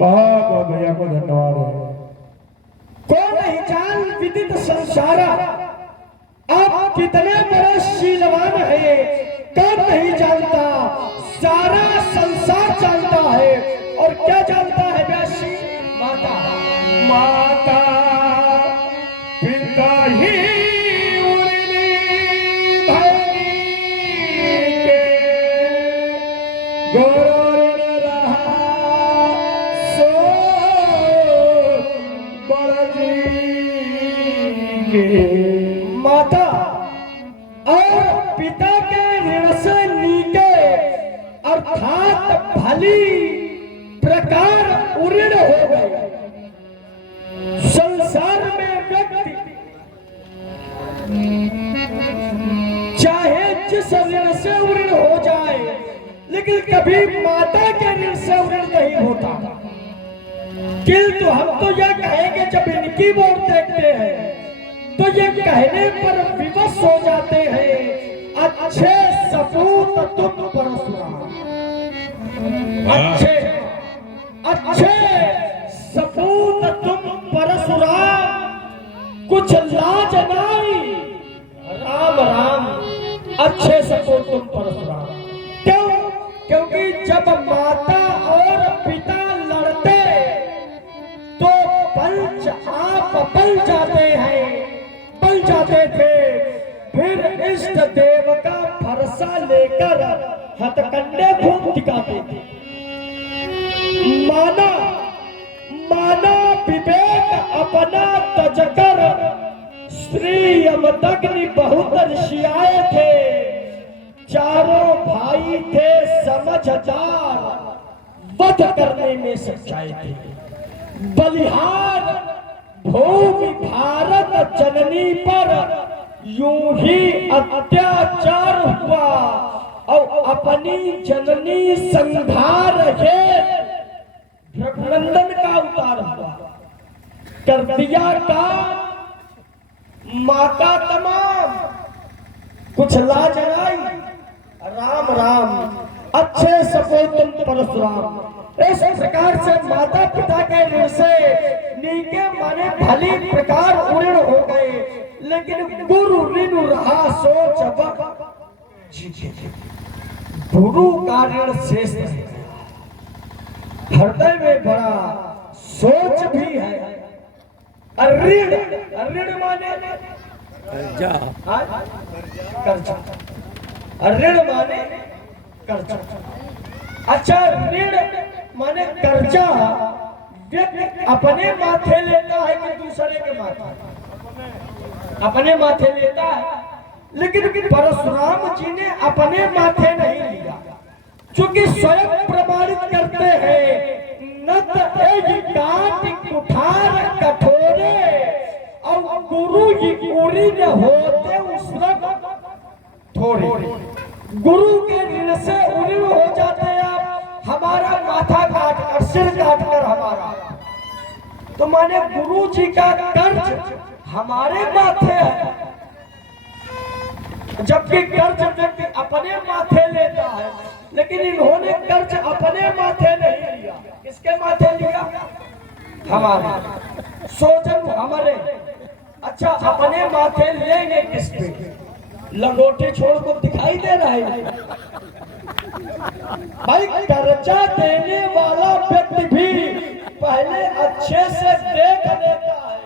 बहुत बहुत भैया को धन्यवाद है। कौन नहीं जान विदित संसारा, आप कितने बड़े शीलवान है, कौन नहीं जानता, सारा संसार जानता है। और क्या जानता है व्यासी? माता माता पिता ही उर्मी भैनी के गौरव रहा सो बड़जी के। माता और पिता के ऋण से नीके अर्थात भली प्रकार उऋण हो गए। संसार में व्यक्ति चाहे जिस ऋण से उऋण हो जाए, लेकिन कभी माता के ऋण से उऋण नहीं होता। किंतु हम तो यह कहेंगे, जब इनकी ओर देखते हैं तो ये कहने पर विवश हो जाते हैं, अच्छे सपूत तुम परशुराम, अच्छे अच्छे सपूत तुम परशुराम, कुछ लाज नहीं। राम राम, अच्छे सपूत तुम परशुराम। क्यों? क्योंकि जब माता और पिता लड़ते तो पंच आप बल जाते हैं, बल जाते थे। फिर इष्ट देव का भरसा लेकर हथकंडे खूब दिखाते थे। माना माना विवेक अपना तजकर श्री यमदग्नि बहुत ऋषियाए थे। चारों भाई थे समझदार, वध करने में सच्चाई थे। बलिहार भूमि भारत जननी पर यूं ही अत्याचार हुआ और अपनी जननी संहार है रघुनंदन का अवतार हुआ। कर दिया का माता तमाम, कुछ लाज नहीं। राम राम, अच्छे सपूत तुम परशुराम। इस प्रकार से माता पिता के ऋण से नीके माने भली प्रकार उऋण हो गए, लेकिन गुरु ऋण रहा सोच वक्त। गुरु का ऋण शेष नहीं, हृदय में बड़ा सोच भी है। ऋण ऋण माने कर्जा, ऋण माने कर्जा। अच्छा, ऋण माने कर्जा व्यक्ति अपने माथे लेता है कि दूसरे के माथे? अपने माथे लेता है। लेकिन परशुराम जी ने अपने माथे नहीं लिया, क्योंकि स्वयं प्रमाणित करते हैं, नत एज काट कुठार कठोरे और गुरु जी पूरी न होते उस थोड़े। गुरु के ऋण से उऋण हो जाते हैं आप। हमारा माथा काट कर, सिर काट कर हमारा, तो माने गुरु जी का कर्ज हमारे माथे है। जबकि कर्ज व्यक्ति अपने माथे लेता है, लेकिन इन्होंने कर्ज अपने माथे नहीं लिया। किसके माथे लिया? हमारे सोचन हमारे। अच्छा, अपने माथे लेंगे किस पे? लंगोटे छोड़ को दिखाई दे रहा है भाई। कर्जा देने वाला व्यक्ति भी पहले अच्छे से देख लेता है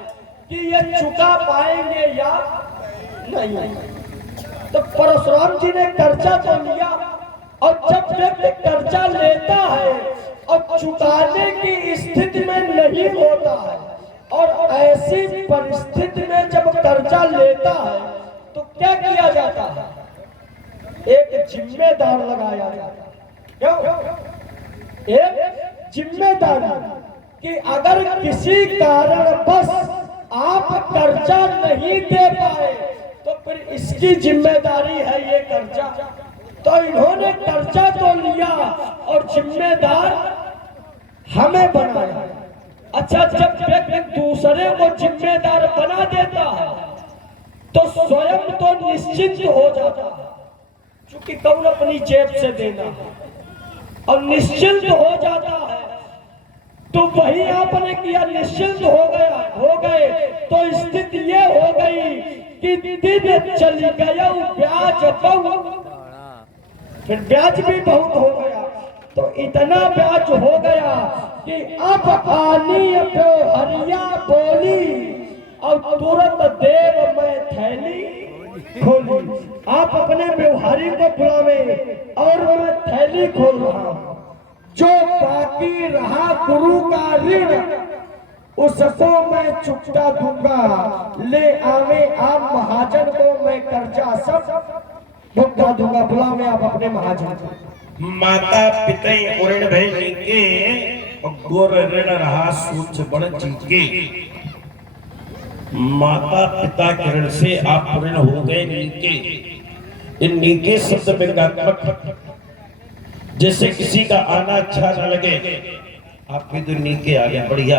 कि ये चुका पाएंगे या नहीं। तो परशुराम जी ने कर्जा तो लिया, और जब व्यक्ति कर्जा लेता है और चुकाने की स्थिति में नहीं होता है, और ऐसी परिस्थिति में जब कर्जा लेता है तो क्या किया जाता है? एक जिम्मेदार लगाया जाता है। क्यों? एक जिम्मेदारी कि अगर किसी कारण बस आप कर्जा नहीं दे पाए तो फिर इसकी जिम्मेदारी है ये कर्जा। तो इन्होंने कर्जा तो लिया और जिम्मेदार हमें बनाया। अच्छा, जब व्यक्ति दूसरे को जिम्मेदार बना देता है तो स्वयं तो निश्चिंत हो जाता है, क्योंकि कौन अपनी जेब से देना है, और निश्चिंत हो जाता है। तो वही आपने किया, निश्चिंत हो गए तो स्थिति ये हो गई कि दिन चली गया ब्याज बहुत, फिर ब्याज भी बहुत हो गया। तो इतना ब्याज हो गया कि अब आनी हरिया बोली और तुरंत देव में थैली खोली। आप अपने व्यवहारी को बुलावे और मैं थैली खोल रहा हूं। जो बाकी रहा गुरु का ऋण उसको मैं चुकता दूंगा। ले आवे आप महाजन को, मैं कर्जा सब भुगता दूंगा। बुलावे आप अपने महाजन को। माता पिता उरण भय नीके और गोर ऋण रहा सूच बड़ जीके। माता पिता के ऋण से आप ऋण हो गए नीके। इन नीके शब्द व्यंग्यात्मक, जैसे किसी का आना अच्छा न लगे, आपके तो नीके आ गया, बढ़िया,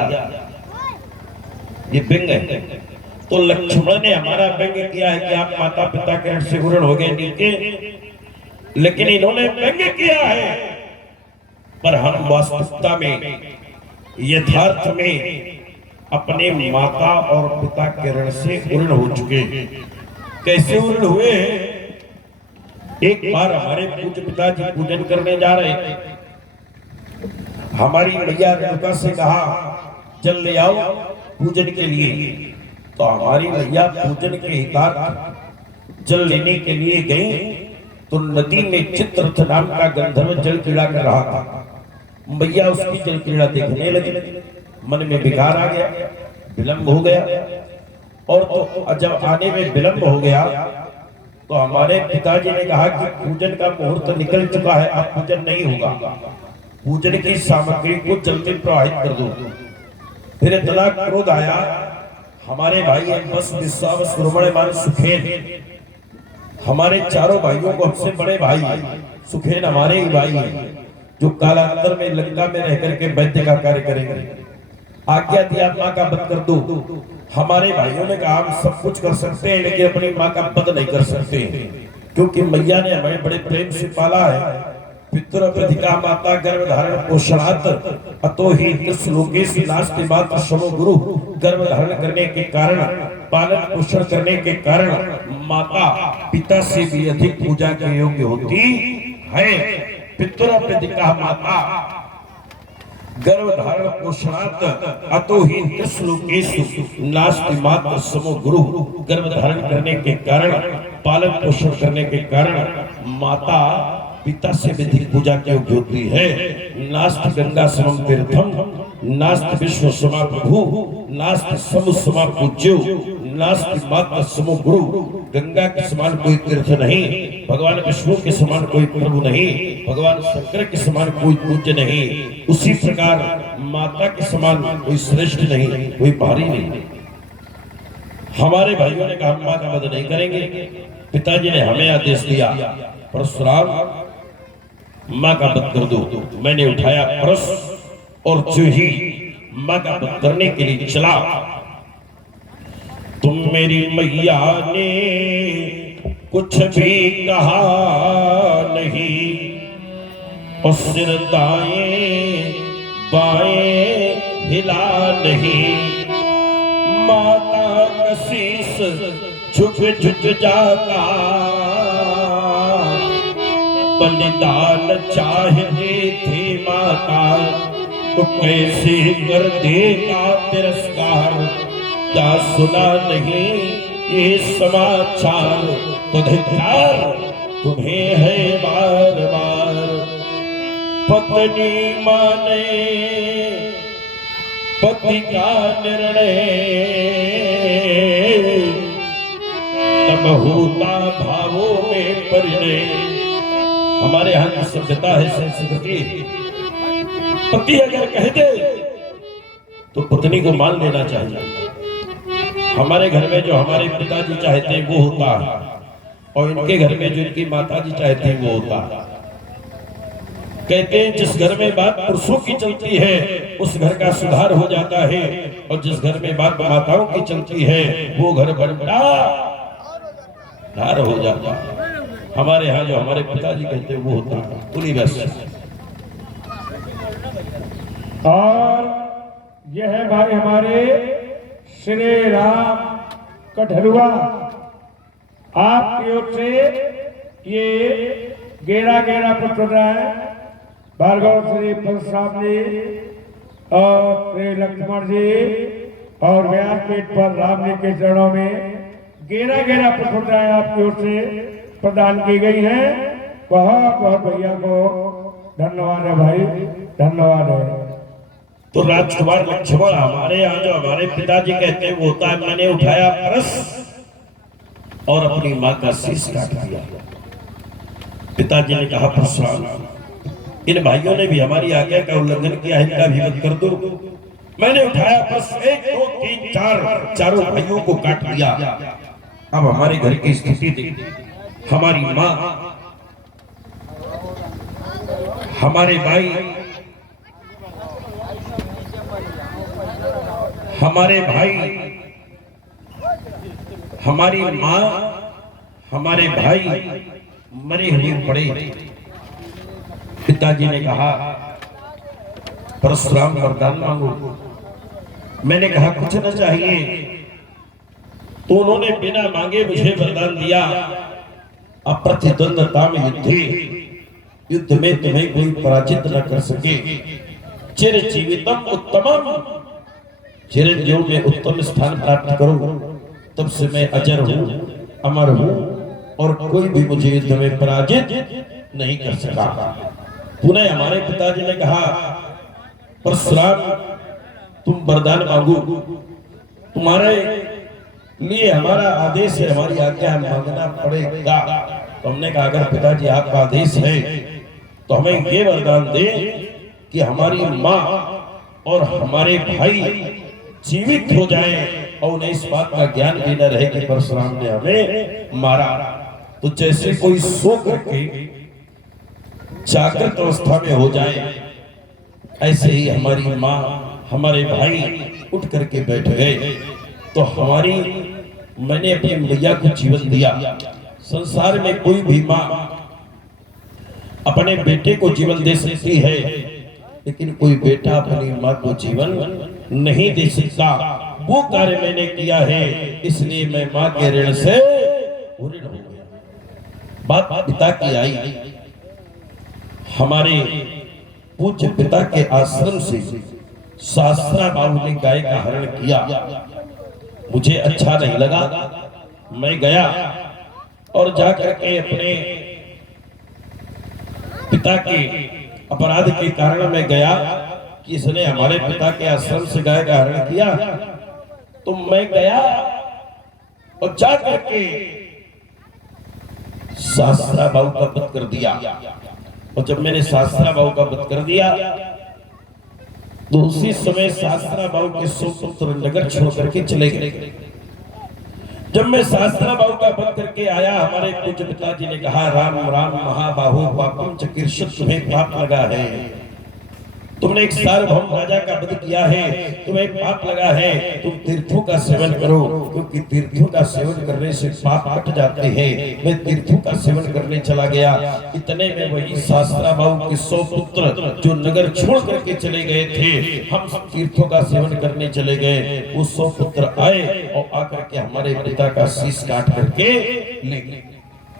ये व्यंग है। तो लक्ष्मण ने हमारा व्यंग किया है कि आप माता पिता के ऋण से ऋण हो गए नीके, लेकिन इन्होंने व्यंग किया है। पर हम वास्तविकता में, यथार्थ में अपने माता और पिता के ऋण से ऋण हो चुके। कैसे ऋण हुए? एक बार हमारे पूज्य पिताजी पूजन करने जा रहे थे। हमारी मैया रेणुका से कहा जल ले आओ पूजन के लिए। तो हमारी मैया पूजन के हितार्थ जल लेने के लिए गई, तो नदी में चित्ररथ नाम का गंधर्व जल क्रीड़ा कर रहा था। मैया उसकी जल क्रीड़ा देखने लगी, मन में विकार आ गया, विलंब हो गया। और तो जब आने में विलंब हो गया तो हमारे पिताजी ने कहा कि पूजन का मुहूर्त निकल चुका है, अब पूजन नहीं होगा, पूजन की सामग्री को जल्दी प्रवाहित कर दो। फिर इतना क्रोध आया, हमारे भाई बस विश्वास सुरमण सुखेन, हमारे चारों भाइयों को हमसे बड़े भाई सुखेन हमारे ही भाई हैं, जो कालांतर में लंका में रह करके वैद्य का कार्य करेंगे। आज्ञा दिया माँ का वध कर दो। हमारे भाइयों ने कहा हम सब कुछ कर सकते हैं लेकिन अपनी माँ का वध नहीं कर सकते, क्योंकि मैया ने हमें बड़े प्रेम से पाला है। पितृ प्रतिका माता गर्भ धारण पोषणात् अतो ही श्लोकेश नास्ति मात्र समो गुरु। गर्भ धारण करने के कारण, पालन पोषण करने के कारण माता पिता से भी अधिक पूजा के योग्य होती है। पितृ प्रतिका माता गर्भ धारण पोषणात् अतो ही श्लोकेश नास्ति मात्र समो गुरु। गर्भ धारण करने के कारण, पालन पोषण करने के कारण माता पिता से अधिक पूजा की योग्य होती है। नास्ति गंगा समम तीर्थम, नास्ति विश्व समा प्रभु, नास्ति सम समा पूज्यो, नास्ति मात्र समो गुरु। गंगा के समान कोई तीर्थ नहीं, भगवान विष्णु के समान कोई प्रभु नहीं, भगवान शंकर के समान कोई पूज्य नहीं, उसी प्रकार माता के समान कोई श्रेष्ठ नहीं, कोई भारी नहीं। हमारे भाइयों ने कहा हम माँ का वध नहीं करेंगे। पिताजी ने हमें आदेश दिया, परशुराम माँ का वध कर दो। मैंने उठाया परश और जो ही माँ का वध करने के लिए चला, तुम मेरी मैया ने कुछ भी कहा नहीं, और सिर दाएं बाएं हिला नहीं। माता का शीस झुक झुक जाता, बलिदान चाहते थे माता, तो कैसे कर देगा तिरस्कार। क्या सुना नहीं ये समाचार, तो धिक्कार तुम्हें है बार बार। पत्नी माने पति का निर्णय, तब होता भावों में परिणय। हमारे यहाँ की सभ्यता है, संस्कृति। पति अगर कह दे तो पत्नी को मान लेना चाहिए। हमारे घर में जो हमारे पिताजी चाहते हैं वो होता है, और इनके घर में जो इनकी माताजी चाहती है वो होता है। कहते हैं जिस घर में बात पुरुषों की चलती है उस घर का सुधार हो जाता है, और जिस घर में बात माताओं की चलती है वो घर बंटाधार हो जाता है। हमारे यहाँ जो हमारे पिताजी कहते हैं वो होता है। पूरी बस। और यह है भाई हमारे श्री राम कठरुआ, आपकी ओर से ये गेरा गेरा पुत्र रहा है। भार्गव श्री परशुराम जी और श्री लक्ष्मण जी और व्यासपीठ पर राम जी के चरणों में गेरा गेरा पुत्र है आपकी ओर से प्रदान की गई है। बहुत बहुत भैया को धन्यवाद है भाई, धन्यवाद है। तो राजकुमार लक्ष्मण हमारे यहाँ जो हमारे पिताजी कहते हैं वो होता है। मैंने उठाया परस और अपनी माँ का शीश काट दिया। पिताजी ने कहा परशुराम, इन भाइयों ने भी हमारी आज्ञा का उल्लंघन किया है, इनका भी वध कर दो। मैंने उठाया परस, 1 2 3 4 चारों भाइयों को काट दिया। अब हमारे घर की स्थिति देखिए। हमारी माँ, हमारे भाई, हमारे माँ, हमारे भाई मरे हुए पड़े। पिताजी ने कहा परशुराम वरदान मांगो। मैंने कहा कुछ न चाहिए। तो उन्होंने बिना मांगे मुझे वरदान दिया, अप्रतिद्वंदता में युद्ध में तुम्हें कोई पराजित न कर सके। चिरजीवितम उत्तमम, चिरंजीव में उत्तम स्थान प्राप्त करो, तब से मैं अजर हूँ, अमर हूँ, और कोई भी मुझे युद्ध में पराजित नहीं कर सका। पुनः हमारे पिताजी ने कहा परशुराम तुम वरदान मांगो, तुम्हारे लिए हमारा आदेश है, हमारी आज्ञा है, मांगना पड़ेगा। तो हमने कहा अगर पिताजी आपका आदेश है तो हमें ये वरदान दे कि हमारी माँ और हमारे भाई जीवित हो जाएं और उन्हें इस बात का ज्ञान भी न रहे कि परशुराम ने हमें मारा। तो जैसे कोई सो करके जागृत अवस्था में हो जाए, ऐसे ही हमारी माँ हमारे भाई उठ करके बैठ गए। तो मैंने अपनी मैया को जीवन दिया। संसार में कोई भी माँ अपने बेटे को जीवन दे सकती है, लेकिन कोई बेटा अपनी माँ को जीवन नहीं दे सकता। वो कार्य मैंने किया है, इसलिए मैं माँ के ऋण से ऋण हो गया। बात पिता की आई। हमारे पूज्य पिता के आश्रम से शास्त्रा बाबू ने गाय का हरण किया। मुझे अच्छा नहीं लगा, मैं गया और जाकर के अपने पिता के अपराध के कारण मैं गया कि इसने हमारे पिता के आश्रम से गाय का हरण किया। तो मैं गया और जाकर के शास्त्रा बाबू का वध कर दिया। और जब मैंने शास्त्रा बाबू का वध कर दिया तो उसी समय शास्त्रा बाबू के 100 पुत्र नगर छोड़ करके चले गए। जब मैं शास्त्रा बाबू का वध करके आया, हमारे पूज्य पिताजी ने कहा राम राम महाबाहु पापम चकीर्षित, तुम्हें पाप लगा है, तुमने एक सार्वभौम राजा का वध किया है, तुम्हें पाप लगा है, तुम तीर्थों का सेवन करो, क्योंकि तीर्थों का सेवन करने से पाप हट जाते हैं। मैं तीर्थों का सेवन करने चला गया। इतने में वही शास्त्राबाहु के 100 पुत्र जो नगर छोड़ करके चले गए थे, हम सब तीर्थों का सेवन करने चले गए, वो 100 पुत्र आए और आकर के हमारे पिता का शीश काट करके ले गए।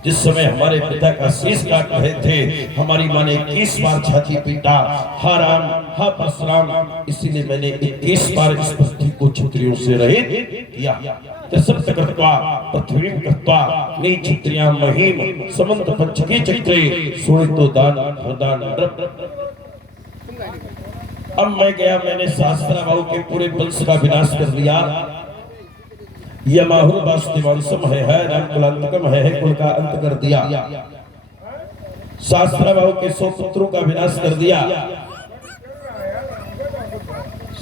जिस समय हमारे पिता का शीश काट रहे थे, हमारी माँ ने 21 बार छाती पीटा, हा राम हा परशुराम, इसीलिए मैंने 21 बार इस पृथ्वी को क्षत्रियों से रहित किया। त्रिसप्त कृत्वा पृथ्वी कृत्वा नी क्षत्रियां महीम समंत पंचके चक्रे सुनितो दान प्रदान। अब मैं गया, मैंने शास्त्राबाहु के पूरे वंश का विनाश कर दिया। यमाहुर वासुदेवांशम है राम कुलांतकम है कुल का अंत कर दिया। शास्त्राबाहु के 100 पुत्रों का विनाश कर दिया।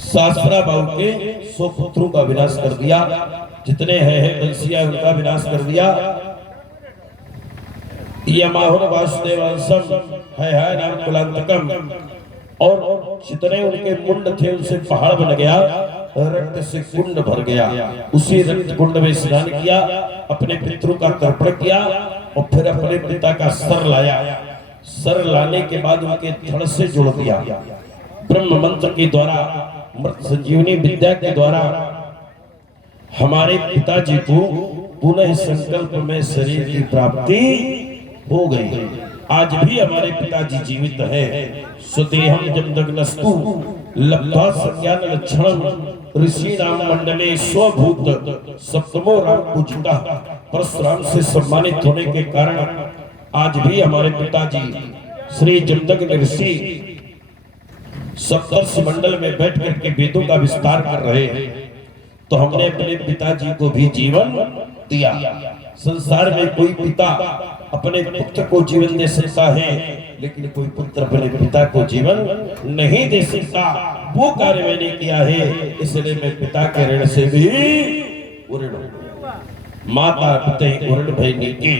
शास्त्राबाहु के 100 पुत्रों का विनाश कर दिया। जितने हैं वंशिया उनका विनाश कर दिया। यमाहुर वासुदेवांशम है राम कुलांतकम, और जितने उनके मुंड थे उनसे पहाड़ बन गया, रक्त से कुंड भर गया। उसी रक्त कुंड में स्नान किया, अपने पितरों का तर्पण किया और फिर अपने पिता का सर लाया। सर लाने के बाद उनके धड़ से जोड़ दिया। ब्रह्म मंत्र के द्वारा, मृत संजीवनी विद्या के द्वारा हमारे पिताजी को पुनः संकल्प में शरीर की प्राप्ति हो गई। आज भी हमारे पिताजी जीवित है। स्वदेहम जमदग्नस्तु लब्धा संज्ञान लक्षणम ऋषि नाम मंडले स्वभूत सप्तमो राम पूजिता। परशुराम से सम्मानित होने के कारण आज भी हमारे पिताजी श्री जमदग्न ऋषि सप्तर्षि मंडल में बैठ करके वेदों का विस्तार कर रहे हैं। तो हमने अपने पिताजी को भी जीवन दिया। संसार में कोई पिता अपने पुत्र को जीवन दे सकता है, लेकिन कोई पुत्र अपने पिता को जीवन नहीं दे सकता। वो कार्य मैंने किया है, इसलिए मैं पिता के ऋण से भी ऋण हूं। माता पिता ऋण भय की।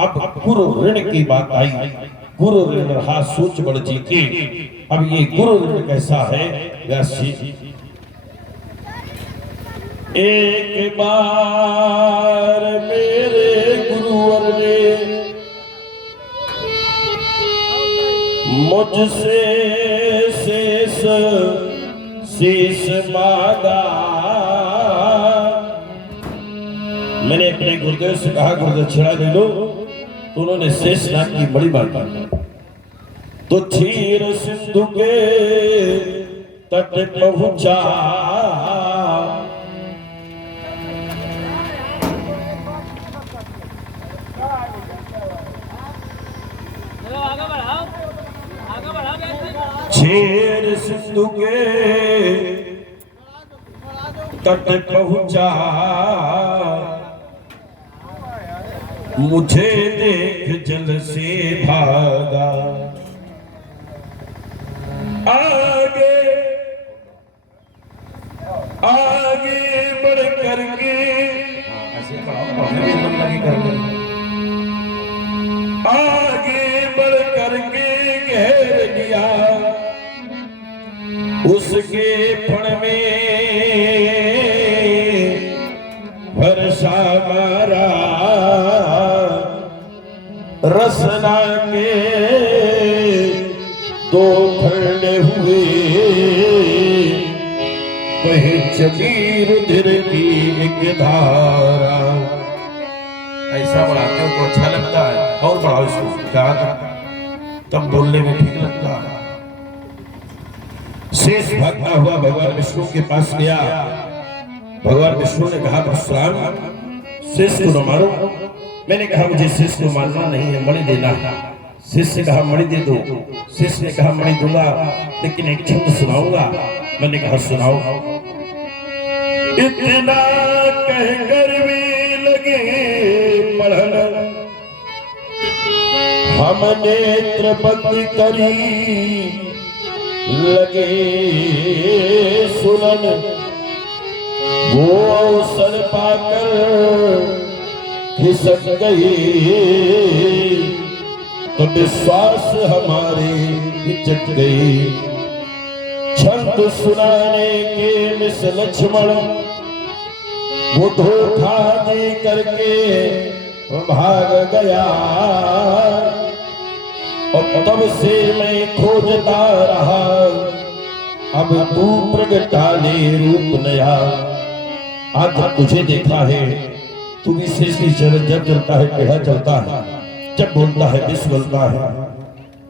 अब गुरु ऋण की बात आई। गुरु ऋण रहा सोच बड़ जी की। अब ये गुरु ऋण कैसा है? व्यास जी, एक बार मेरे गुरुवर ने मुझसे शीश मांगा। मैंने अपने गुरुदेव से कहा गुरुदक्षिणा दे लो, तो उन्होंने शेषनाग की बड़ी मांगी। तो क्षीर सिंधु के तट पहुंचा, क्षीर सिंधु के तट पहुंचा, मुझे देख जल से भागा। आगे आगे बढ़ करके आगे बढ़ करके घेर लिया, उसके फण में भरसा मारा। रसना के दो फरने हुए, वही चली रुधिर की एक धारा। ऐसा बढ़ाते हो तो अच्छा लगता है, और बढ़ाओ इसको, तब बोलने में ठीक लगता है। शेष भागता हुआ भगवान विष्णु के पास गया। भगवान विष्णु ने कहा परशुराम, शेष को न मारो। मैंने कहा मुझे शेष को मारना नहीं है, मणि देना। शेष ने कहा मणि दे दो। शेष ने कहा मणि दूंगा, लेकिन एक छंद सुनाऊंगा। मैंने कहा सुनाओ। इतना कहकर भी लगे पढ़न, हम नेत्र बंद करी लगे सुनन। वो अवसर पाकर खिसक गए, तो विश्वास हमारे हिचक गए। शब्द सुनाने के मिस लक्ष्मण वो धोखा दे करके भाग गया, और तब से मैं खोजता रहा, अब तू प्रगटा ले रूप नया। आज जब तुझे देखा है तू विशेष जब चलता है टेढ़ा चलता है, जब बोलता है विष बोलता है।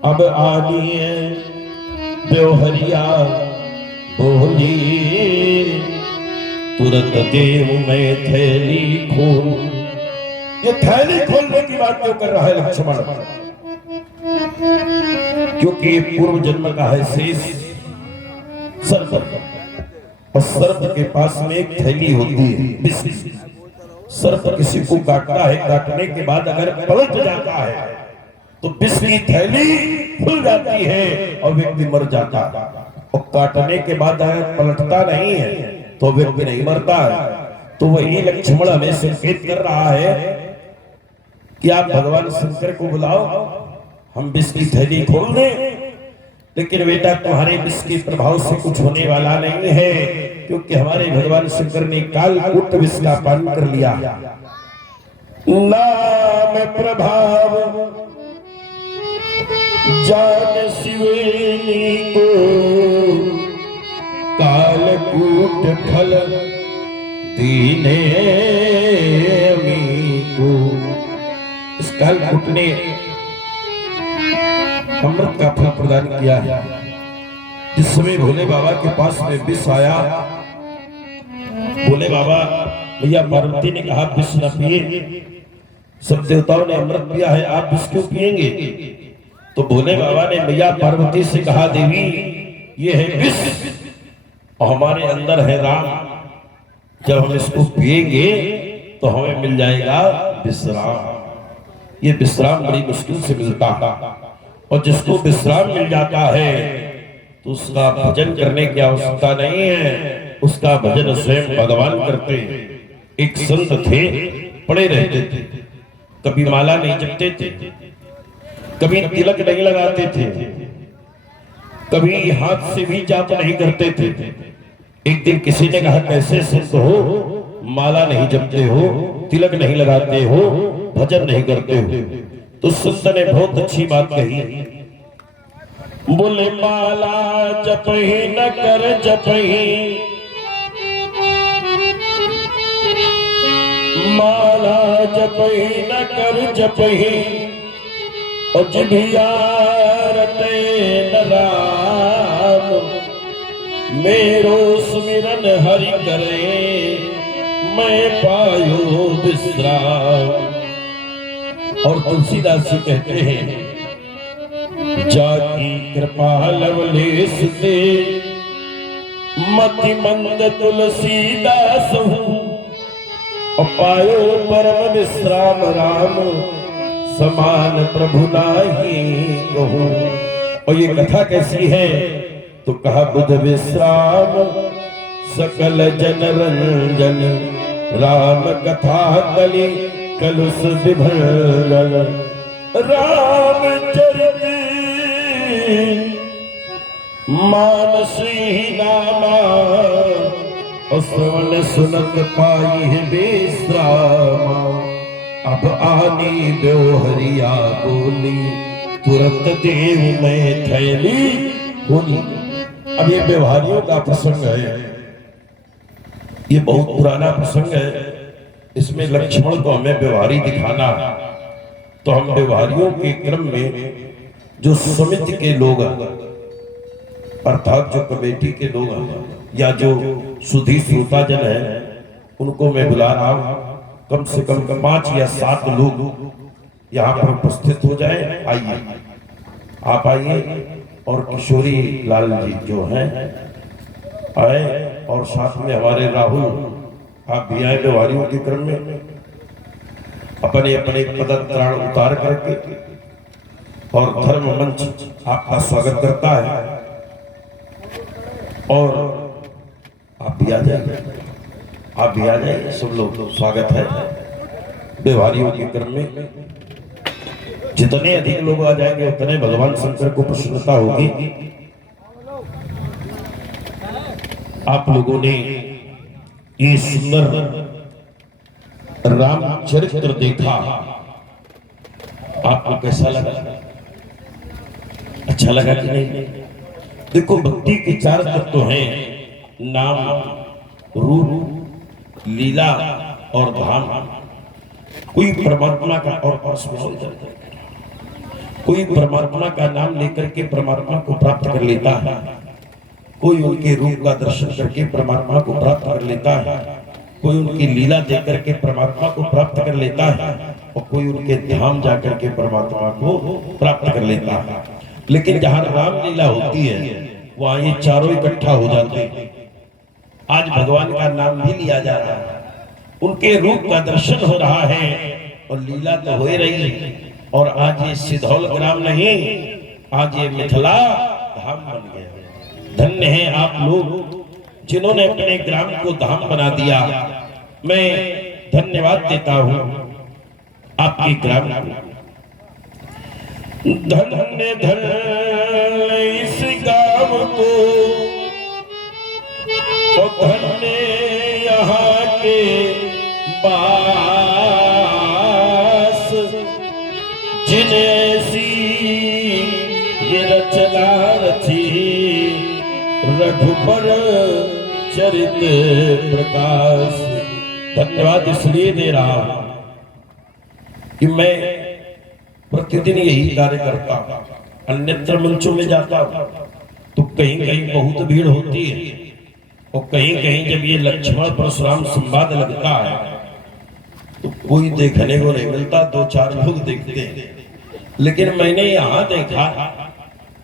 अब आनी है ब्योहरिया बोली, तुरंत देव में थैली खोल। ये थैली खोलने की बात क्यों कर रहा है लक्ष्मण? क्योंकि पूर्व जन्म का है शेष सर्प, और सर्प के पास में एक थैली होती है विष। सर्प किसी को काटता है, काटने के बाद अगर पलट जाता है तो विष की थैली खुल जाती है और व्यक्ति मर जाता है, और काटने के बाद अगर पलटता नहीं है तो व्यक्ति नहीं मरता है। तो वही लक्ष्मण हमें संकेत कर रहा है कि आप भगवान शंकर को बुलाओ, हम विष की थैली खोल दें। लेकिन बेटा तुम्हारे विष के प्रभाव से कुछ होने वाला नहीं है, क्योंकि हमारे भगवान शंकर ने कालकूट विष का पान कर लिया। नाम प्रभाव जान शिवेली को, कालकूट फल दीने अमी को। इस कालकूट ने अमृत का फल प्रदान किया है। जिस समय भोले बाबा के पास में विष आया, भोले बाबा भैया पार्वती ने कहा विष न पिए, सब देवताओं ने अमृत पिया है, आप विष क्यों पिएंगे? तो भोले बाबा ने भैया पार्वती से कहा देवी ये है विष और हमारे अंदर है राम, जब हम इसको पिएंगे तो हमें मिल जाएगा विश्राम। ये विश्राम बड़ी मुश्किल से मिलता है, और जिसको विश्राम मिल जाता है तो उसका भजन करने की आवश्यकता नहीं है, उसका भजन स्वयं भगवान करते। एक संत थे, पड़े रहते थे, कभी माला नहीं जपते थे, कभी तिलक नहीं लगाते थे, कभी हाथ से भी जाप नहीं करते थे। एक दिन किसी ने कहा कैसे संत हो, माला नहीं जपते हो, तिलक नहीं लगाते हो, भजन नहीं करते हो? तो संत ने बहुत अच्छी बात कही, बोले माला जपही न कर जपही, माला जपही न कर जपही, और जिभिया रटे न राम, मेरो सुमिरन हरि करे, मैं पायो विश्राम। और तुलसीदास जी कहते हैं जाकी कृपा लवलेश से, मति मंद तुलसीदास हूँ, और पायो परम विश्राम राम, समान प्रभु नाही कहूँ। और ये कथा कैसी है? तो कहा बुध विश्राम सकल जन रंजन, राम कथा कली कलुष विभल, रामचरित मानसी नामा, और श्रवण सुनत पाई है विश्राम। अब आनी ब्योहरिया बोली, तुरंत देव में थैली बोली। अब ये व्यवहारियों का प्रसंग है, ये बहुत पुराना प्रसंग है। इसमें लक्ष्मण को हमें व्यवहारी दिखाना है, तो हम व्यवहारियों के क्रम में जो समिति के लोग अर्थात जो कमेटी के लोग या जो सुधी श्रोताजन है, उनको मैं बुला रहा हूं। कम से कम 5 या 7 लोग यहाँ पर उपस्थित हो जाएं। आइए, आप आइए, और किशोरी लाल जी जो हैं आए, और साथ में हमारे राहुल आप भी आए। व्यवहारियों के क्रम में अपने अपने पदत्राण उतार करके, और धर्म मंच आपका स्वागत करता है। और आप भी आ जाइए, आप भी आ जाइए, सब लोग स्वागत है व्यवहारियों के क्रम में। जितने अधिक लोग आ जाएंगे उतने भगवान शंकर को प्रसन्नता होगी। आप लोगों ने ये सुंदर रामचरित्र देखा, आपको कैसा लगा? अच्छा लगा कि नहीं? देखो, भक्ति के 4 तत्व हैं, नाम, रूप, लीला और धाम। कोई परमात्मा का और कोई परमात्मा का नाम लेकर के परमात्मा को प्राप्त कर लेता है, कोई उनके रूप का दर्शन करके परमात्मा को प्राप्त कर लेता है, कोई उनकी लीला देख करके परमात्मा को प्राप्त कर लेता है, और कोई उनके धाम जाकर के परमात्मा को प्राप्त कर लेता है। लेकिन जहां रामलीला होती है वहां ये चारों इकट्ठा हो जाते हैं। आज भगवान का नाम भी लिया जा रहा है, उनके रूप का दर्शन हो रहा है, और लीला तो हो ही रही है। और आज ये सिधौल ग्राम नहीं, आज ये मिथिला धाम बन गया। धन्य है आप लोग जिन्होंने अपने ग्राम को धाम बना दिया। मैं धन्यवाद देता हूं आपके ग्राम को। धन्य धन्य इस गांव को, और धन्य यहाँ के बास, जिनैसी ये रचना रची रघुबर चरित प्रकाश। धन्यवाद इसलिए दे रहा हूं कि मैं प्रतिदिन यही कार्य करता हूं। अन्यत्र मंचों में जाता हूं तो कहीं कहीं बहुत भीड़ होती है, और कहीं कहीं जब ये लक्ष्मण परशुराम संवाद लगता है तो कोई देखने को नहीं मिलता, 2-4 लोग देखते हैं। लेकिन मैंने यहाँ देखा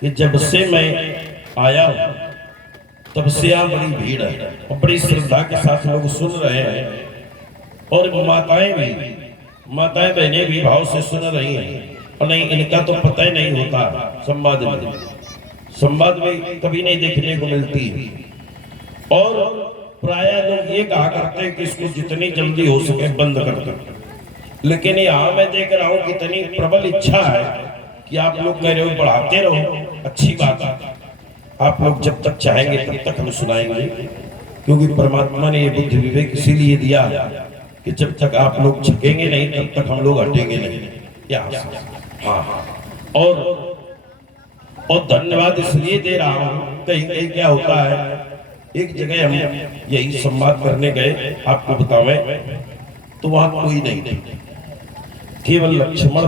कि जब से मैं आया हूं तब से यहाँ बड़ी भीड़ है, और बड़ी श्रद्धा के साथ लोग सुन रहे हैं, और माताएं बहनें भी भाव से सुन रही हैं। और नहीं, इनका तो पता ही नहीं होता संवाद में कभी नहीं देखने को मिलती। और प्राय लोग ये कहा करते हैं कि इसको जितनी जल्दी हो सके बंद कर दो। लेकिन यहाँ मैं देख रहा हूँ कितनी प्रबल इच्छा है कि आप लोग कह रहे हो बढ़ाते रहो, अच्छी बात है। आप लोग जब तक चाहेंगे तब तक हम सुनाएंगे, क्योंकि परमात्मा ने ये बुद्धि विवेक इसीलिए दिया कि जब तक आप लोग झुकेंगे नहीं तब तक हम लोग हटेंगे नहीं। हाँ, और धन्यवाद इसलिए दे रहा हूँ, कहीं कहीं क्या होता है, एक जगह हम यही संवाद करने गए, आपको बतावें, तो वहां कोई नहीं, केवल लक्ष्मण